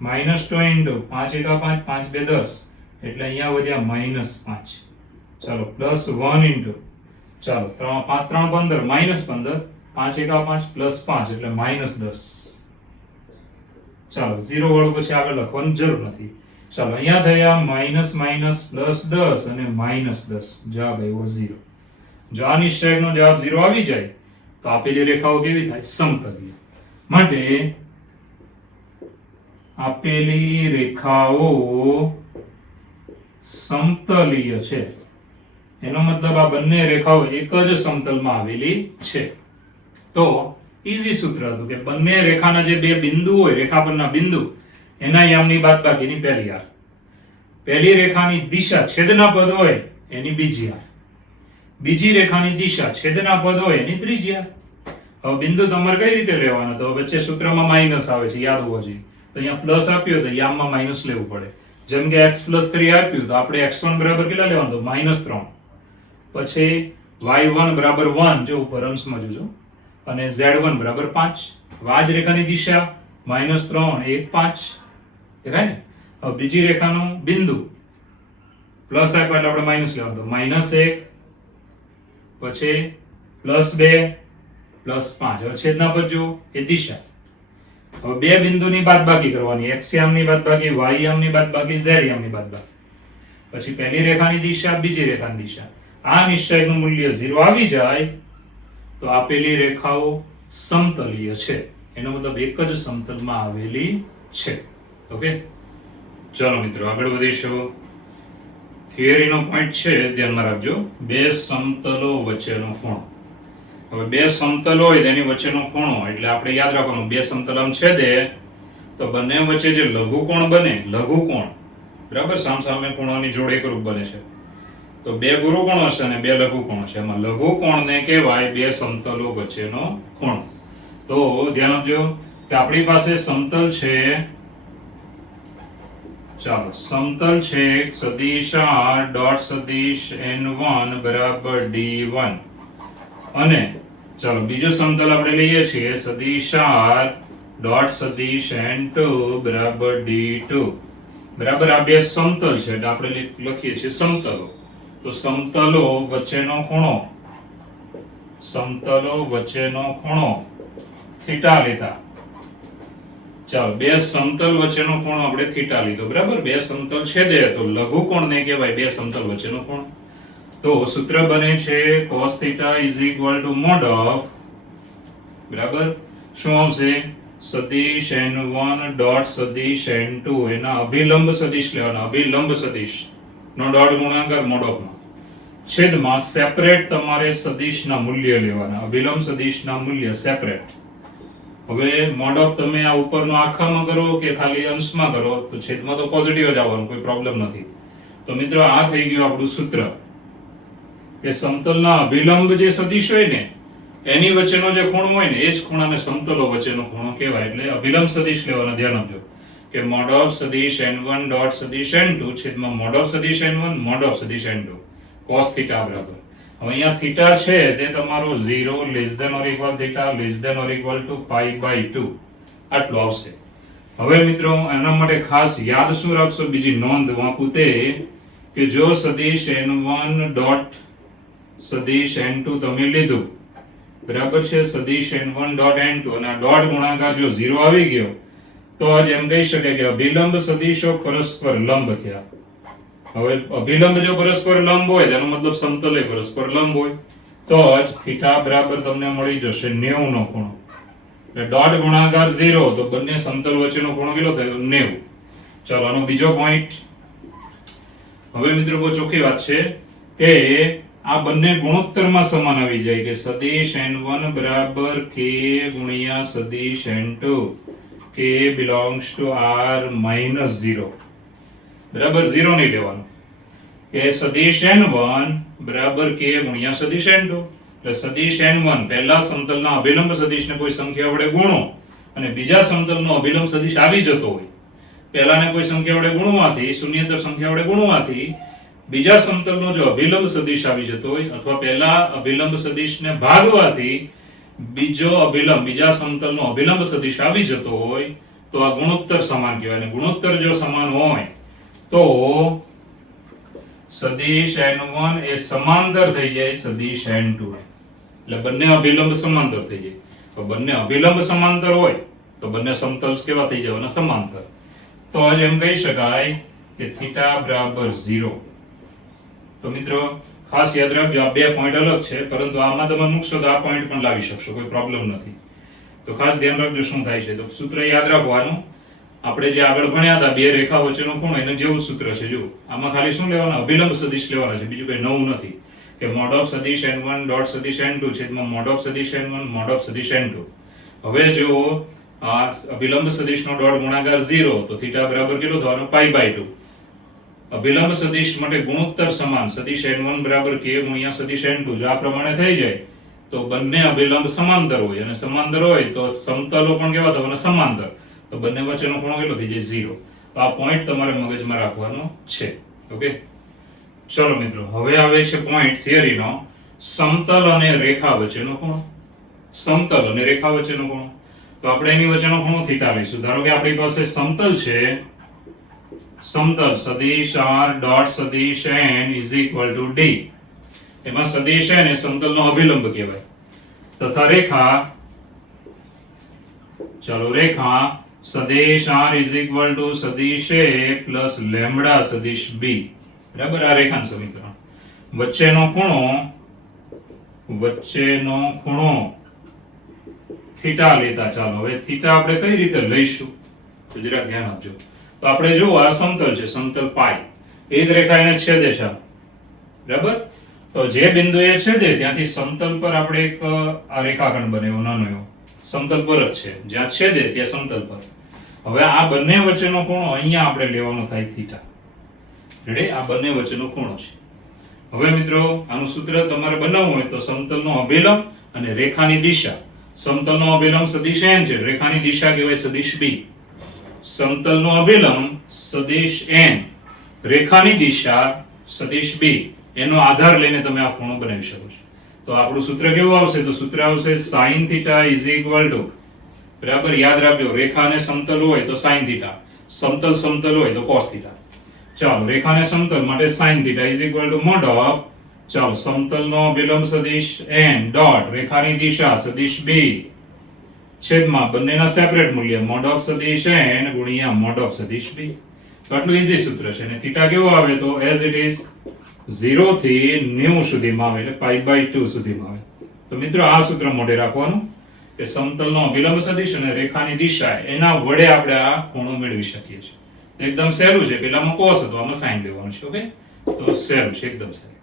-2 * 5 * 5 5 2 10, એટલે અહીંયા વધ્યા -5. ચાલો +1 ચાલો 5 3 15 -15, 5 * 5 +5 એટલે -10. ચાલો 0 વાળું પછી આગળ લખવાની જરૂર નથી. ચાલો અહીંયા થયા માઇનસ માઇનસ +10 અને -10. જવાબ આવ્યો 0. જો આ નિશ્ચયકનો જવાબ 0 આવી જાય તો આપેલી રેખાઓ કેવી થાય? સમતલીય. માટે આપેલી રેખાઓ સમતલીય છે, એનો મતલબ આ બંને રેખાઓ એક જ સમતલમાં આવેલી છે. તો ઈઝી સૂત્ર હતું કે બંને રેખાના જે બે બિંદુ હોય, રેખા પરના બિંદુ, એના યામની બાદબાકીની પહેલી r. પહેલી રેખાની દિશા છેદના પદ હોય એની બીજી r. બીજી રેખાની દિશા છેદના પદ હોય એની ત્રીજી r. હવે બિંદુ તમારે કઈ રીતે લેવાનો? તો વચ્ચે સૂત્રમાં માઈનસ આવે છે, યાદ હોવો જોઈએ. તો અહીંયા પ્લસ આપ્યો તો યામમાં માઈનસ લેવું પડે. જેમ કે x + 3 આપ્યું તો આપણે x1 બરાબર કેટલા લેવાનું? તો -3. પછી y1 બરાબર 1, જો ઉપર અંશમાં જોજો, અને z1 બરાબર 5. આ જ રેખાની દિશા -3 1 5. દેખાય ને? હવે બીજી રેખાનું બિંદુ પ્લસ આપ્યા એટલે આપણે માઈનસ લેવાનું, તો -1, પછી +2 +5. હવે છેદના પદ જો એ દિશા. હવે બે બિંદુની બાદબાકી કરવાની, x યામની બાદબાકી, y યામની બાદબાકી, z યામની બાદબાકી. પછી પહેલી રેખાની દિશા, બીજી રેખાની દિશા. આ નિશ્ચયકનું મૂલ્ય 0 આવી જાય તો આપેલી રેખાઓ સમતલીય છે, એનો મતલબ એક જ સમતલમાં આવેલી છે. ઓકે, ચાલો મિત્રો આગળ વધીશું. થિયરીનો પોઈન્ટ છે, ધ્યાનમાં રાખજો. બે સમતલો વચ્ચેનો ખૂણો. હવે બે સમતલ હોય તેની વચ્ચેનો ખૂણો એટલે આપણે યાદ રાખવાનું, બે સમતલ આમ છેદે તો બંને વચ્ચે જે લઘુકોણ બને, લઘુકોણ, બરાબર, સામસામે ખૂણાની જોડ એકરૂપ બને છે. તો બે ગુરુકોણ હશે અને બે લઘુકોણ હશે. એમાં લઘુકોણને કહેવાય બે સમતલો વચ્ચેનો ખૂણો. તો ધ્યાન આપજો કે આપણી પાસે સમતલ છે, ચાલો સમતલ છે સદિશ r ડોટ સદિશ n1 બરાબર d1, અને ચાલો બીજો સમતલ આપણે લઈએ છીએ સદિશ r ડોટ સદિશ n2 બરાબર d2. બરાબર, આ બે સમતલ છે એટલે આપણે લખીએ છીએ સમતલો. તો સમતલો વચ્ચેનો ખૂણો, સમતલો વચ્ચેનો ખૂણો થીટા લીધા. ચાલો બે સમતલ વચ્ચેનો ખૂણો આપણે થીટા લીધો, બરાબર. બે સમતલ છેદે તો લઘુકોણને કહેવાય બે સમતલ વચ્ચેનો ખૂણો. તો સૂત્ર બને છે cos θ = mod of, બરાબર, શું આવશે? સદિશ n1 ડોટ સદિશ n2, એના અભિલંબ સદિશ લેવાના, અભિલંબ સદિશ નો ડોટ ગુણાકાર mod of માં, છેદમાં સેપરેટ તમારે સદિશના મૂલ્ય લેવાના, અભિલંબ સદિશના મૂલ્ય સેપરેટ. હવે મોડ ઓફ તમે આ ઉપરનો આખામાં કરો કે ખાલી અંશમાં કરો તો છેદમાં તો પોઝિટિવ જ આવવાનું, કોઈ પ્રોબ્લેમ નથી. તો મિત્રો આ થઈ ગયું આપણું સૂત્ર કે સમતલના અભિલંબ જે સદિશ હોય ને એની વચ્ચેનો જે ખૂણો હોય ને એ જ ખૂણાને સમતલો વચ્ચેનો ખૂણો કહેવાય. એટલે અભિલંબ સદિશ લેવાનો, ધ્યાન આપજો કે મોડ ઓફ સદિશ n1 ડોટ સદિશ n2 છેદમાં મોડ ઓફ સદિશ n1 મોડ ઓફ સદિશ n2 cos થીટા બરાબર. હવે અહીંયા થીટા છે તે તમારો 0 less than or equal theta less than or equal to π/2 આટલું આવશે. હવે મિત્રો એના માટે ખાસ યાદ શું રાખશો, બીજી નોંધ વાપું તે કે જો સદિશ n1 ડોટ સદિશ n2 તમે લીધું બરાબર છે, સદિશ n1 ડોટ n2 અને આ ડોટ ગુણાકાર જો 0 આવી ગયો તો જ એમ કહી શકાય કે અભિલંબ સદિશો પરસ્પર લંબ થયા. હવે અભિલંબ જો પરસ્પર લંબ હોય તેનો મતલબ સમતલ એ પરસ્પર લંબ હોય તો જ થીટા બરાબર તમને મળી જશે 90 નો ખૂણો. એટલે ડોટ ગુણાકાર 0 તો બંને સમતલ વચ્ચેનો ખૂણો કેટલો થયો 90. ચાલો આનો બીજો પોઈન્ટ. હવે મિત્રો બહુ ચોખ્ખી વાત છે કે આ બંને ગુણોત્તરમાં સમાન આવી જાય કે સદિશ n1 બરાબર k ગુણ્યા સદિશ n2 k belongs to r minus 0 બરાબર 0 નહીં લેવાનું કે સદિશ n1 બરાબર k ગુણ્યા સદિશ n2 એટલે સદિશ n1 પહેલા સમતલના અભિલંબ સદિશને કોઈ સંખ્યા વડે ગુણો અને બીજા સમતલનો અભિલંબ સદિશ આવી જતો હોય, પહેલાને કોઈ સંખ્યા વડે ગુણવાથી શૂન્યેતર સંખ્યા વડે ગુણવાથી બીજા સમતલનો જો અભિલંબ સદિશ આવી જતો હોય અથવા પહેલા અભિલંબ સદિશને ભાગવાથી બીજા સમતલનો અભિલંબ સદિશ આવી જતો હોય તો આ ગુણોત્તર સમાન કહેવાય. અને ગુણોત્તર જો સમાન હોય તો સદિશ n1 એ સમાંતર થઈ જાય સદિશ n2 એટલે બંને અભિલંબ સમાંતર થઈ જાય. તો બંને અભિલંબ સમાંતર હોય તો બંને સમતલ કેવા થઈ જવાના સમાંતર. તો જ એમ કહી શકાય કે થીટા બરાબર 0. તો મિત્રો ખાસ યાદ રાખજો આ બે પોઈન્ટ અલગ છે, પરંતુ આમાં તમે મૂકશો તો આ પોઈન્ટ પણ લાવી શકશો, કોઈ પ્રોબ્લેમ નથી. તો ખાસ ધ્યાન રાખજો શું થાય છે. તો સૂત્ર યાદ રાખવાનું, આપણે જે આગળ ભણ્યા હતા બે રેખા વચ્ચેનો ખૂણો એનું જેવું સૂત્ર છે. જો આમાં ખાલી શું લેવાના, અભિલંબ સદિશ લેવાના છે, બીજું કઈ નવું નથી. કે મોડ ઓફ સદિશ n1 ડોટ સદિશ n2 છેદમાં મોડ ઓફ સદિશ n1 મોડ ઓફ સદિશ n2. હવે જો આ અભિલંબ સદિશનો ડોટ ગુણાકાર 0 તો થીટા બરાબર કેટલો થવાનો π/2. અભિલંબ સદિશ માટે ગુણોત્તર સમાન સદિશ n1 બરાબર k ગુણ્યા સદિશ n2 જો આ પ્રમાણે થઈ જાય તો બંને અભિલંબ સમાંતર હોય અને સમાંતર હોય તો સમતલો પણ કેવા થવાના સમાંતર. તો બંને વચ્ચેનો ખૂણો કેટલો થઈ જાય 0. તો આ પોઈન્ટ તમારે મગજમાં રાખવાનો છે. ઓકે, ચલો મિત્રો હવે આવે છે પોઈન્ટ થિયરીનો, સમતલ અને રેખા વચ્ચેનો ખૂણો. સમતલ અને રેખા વચ્ચેનો ખૂણો તો આપણે એની વચ્ચેનો ખૂણો થીટા લઈશું. ધારો કે આપણી પાસે સમતલ છે, સમતલ સદિશ r ડોટ સદિશ n is equal two d. એમાં સદિશ n એ સમતલનો અભિલંબ કહેવાય તથા રેખા, ચાલો રેખા સદિશ r ઇઝ ઇક્વલ ટુ સદિશ a પ્લસ લેમ્બડા સદિશ b. બરાબર, આ રેખાનું સમીકરણ. વચ્ચેનો ખૂણો થીટા લેતા. ચાલો હવે થીટા આપણે કઈ રીતે લઈશું તો જરા ધ્યાન આપજો. તો આપણે જો આ સમતલ છે, સમતલ પાઈ, એ જ રેખા એને છેદે છે બરાબર. તો જે બિંદુએ છેદે ત્યાંથી સમતલ પર આપણે એક આ રેખાખંડ બને એવો નાનો એવો સમતલ પર જ છે, જ્યાં છેદે ત્યાં સમતલ પર. હવે આ બંને વચ્ચેનો ખૂણો અહીંયા આપણે લેવાનો થાય થીટા. રેડી, આ બંને વચ્ચેનો ખૂણો છે. હવે મિત્રો આનું સૂત્ર તમારે બનાવવું હોય તો સમતલનો અભિલંબ અને રેખાની દિશા. સમતલનો અભિલંબ સદિશ n છે, રેખાની દિશા કહેવાય સદિશ b. સમતલનો અભિલંબ સદિશ n, રેખાની દિશા સદિશ b, એનો આધાર લઈને તમે આ ખૂણો બનાવી શકો છો. તો આપણું સૂત્ર કેવું આવશે? તો સૂત્ર આવશે sin θ ઇઝ ઇક્વલ ટુ, બરાબર યાદ રાખજો, રેખા અને સમતલ હોય તો sin θ, સમતલ હોય તો cos θ. ચાલો રેખાને સમતલ માટે sin θ is equal to mod of, ચાલો સમતલનો અભિલંબ સદિશ n ડોટ રેખાની દિશા સદિશ b છેદમાં બંનેના સેપરેટ મૂલ્ય મોડ ઓફ સદિશ n ગુણ્યા મોડ ઓફ સદિશ b. તો આટલું ઈઝી સૂત્ર છે. અને થીટા કેવો આવે તો એઝ ઇટ ઇઝ 0 થી 90 સુધીમાં આવે, એટલે π/2 સુધીમાં આવે. તો મિત્રો આ સૂત્ર મોઢે રાખવાનું કે સમતલનો અભિલંબ સદિશ અને રેખાની દિશા એના વડે આપણે આ ખૂણો મેળવી શકીએ છીએ. એકદમ સહેલું છે. પેલામાં cos હતો, આમાં sin લેવાનું છે. ઓકે, તો સહેલું છે, એકદમ સહેલું.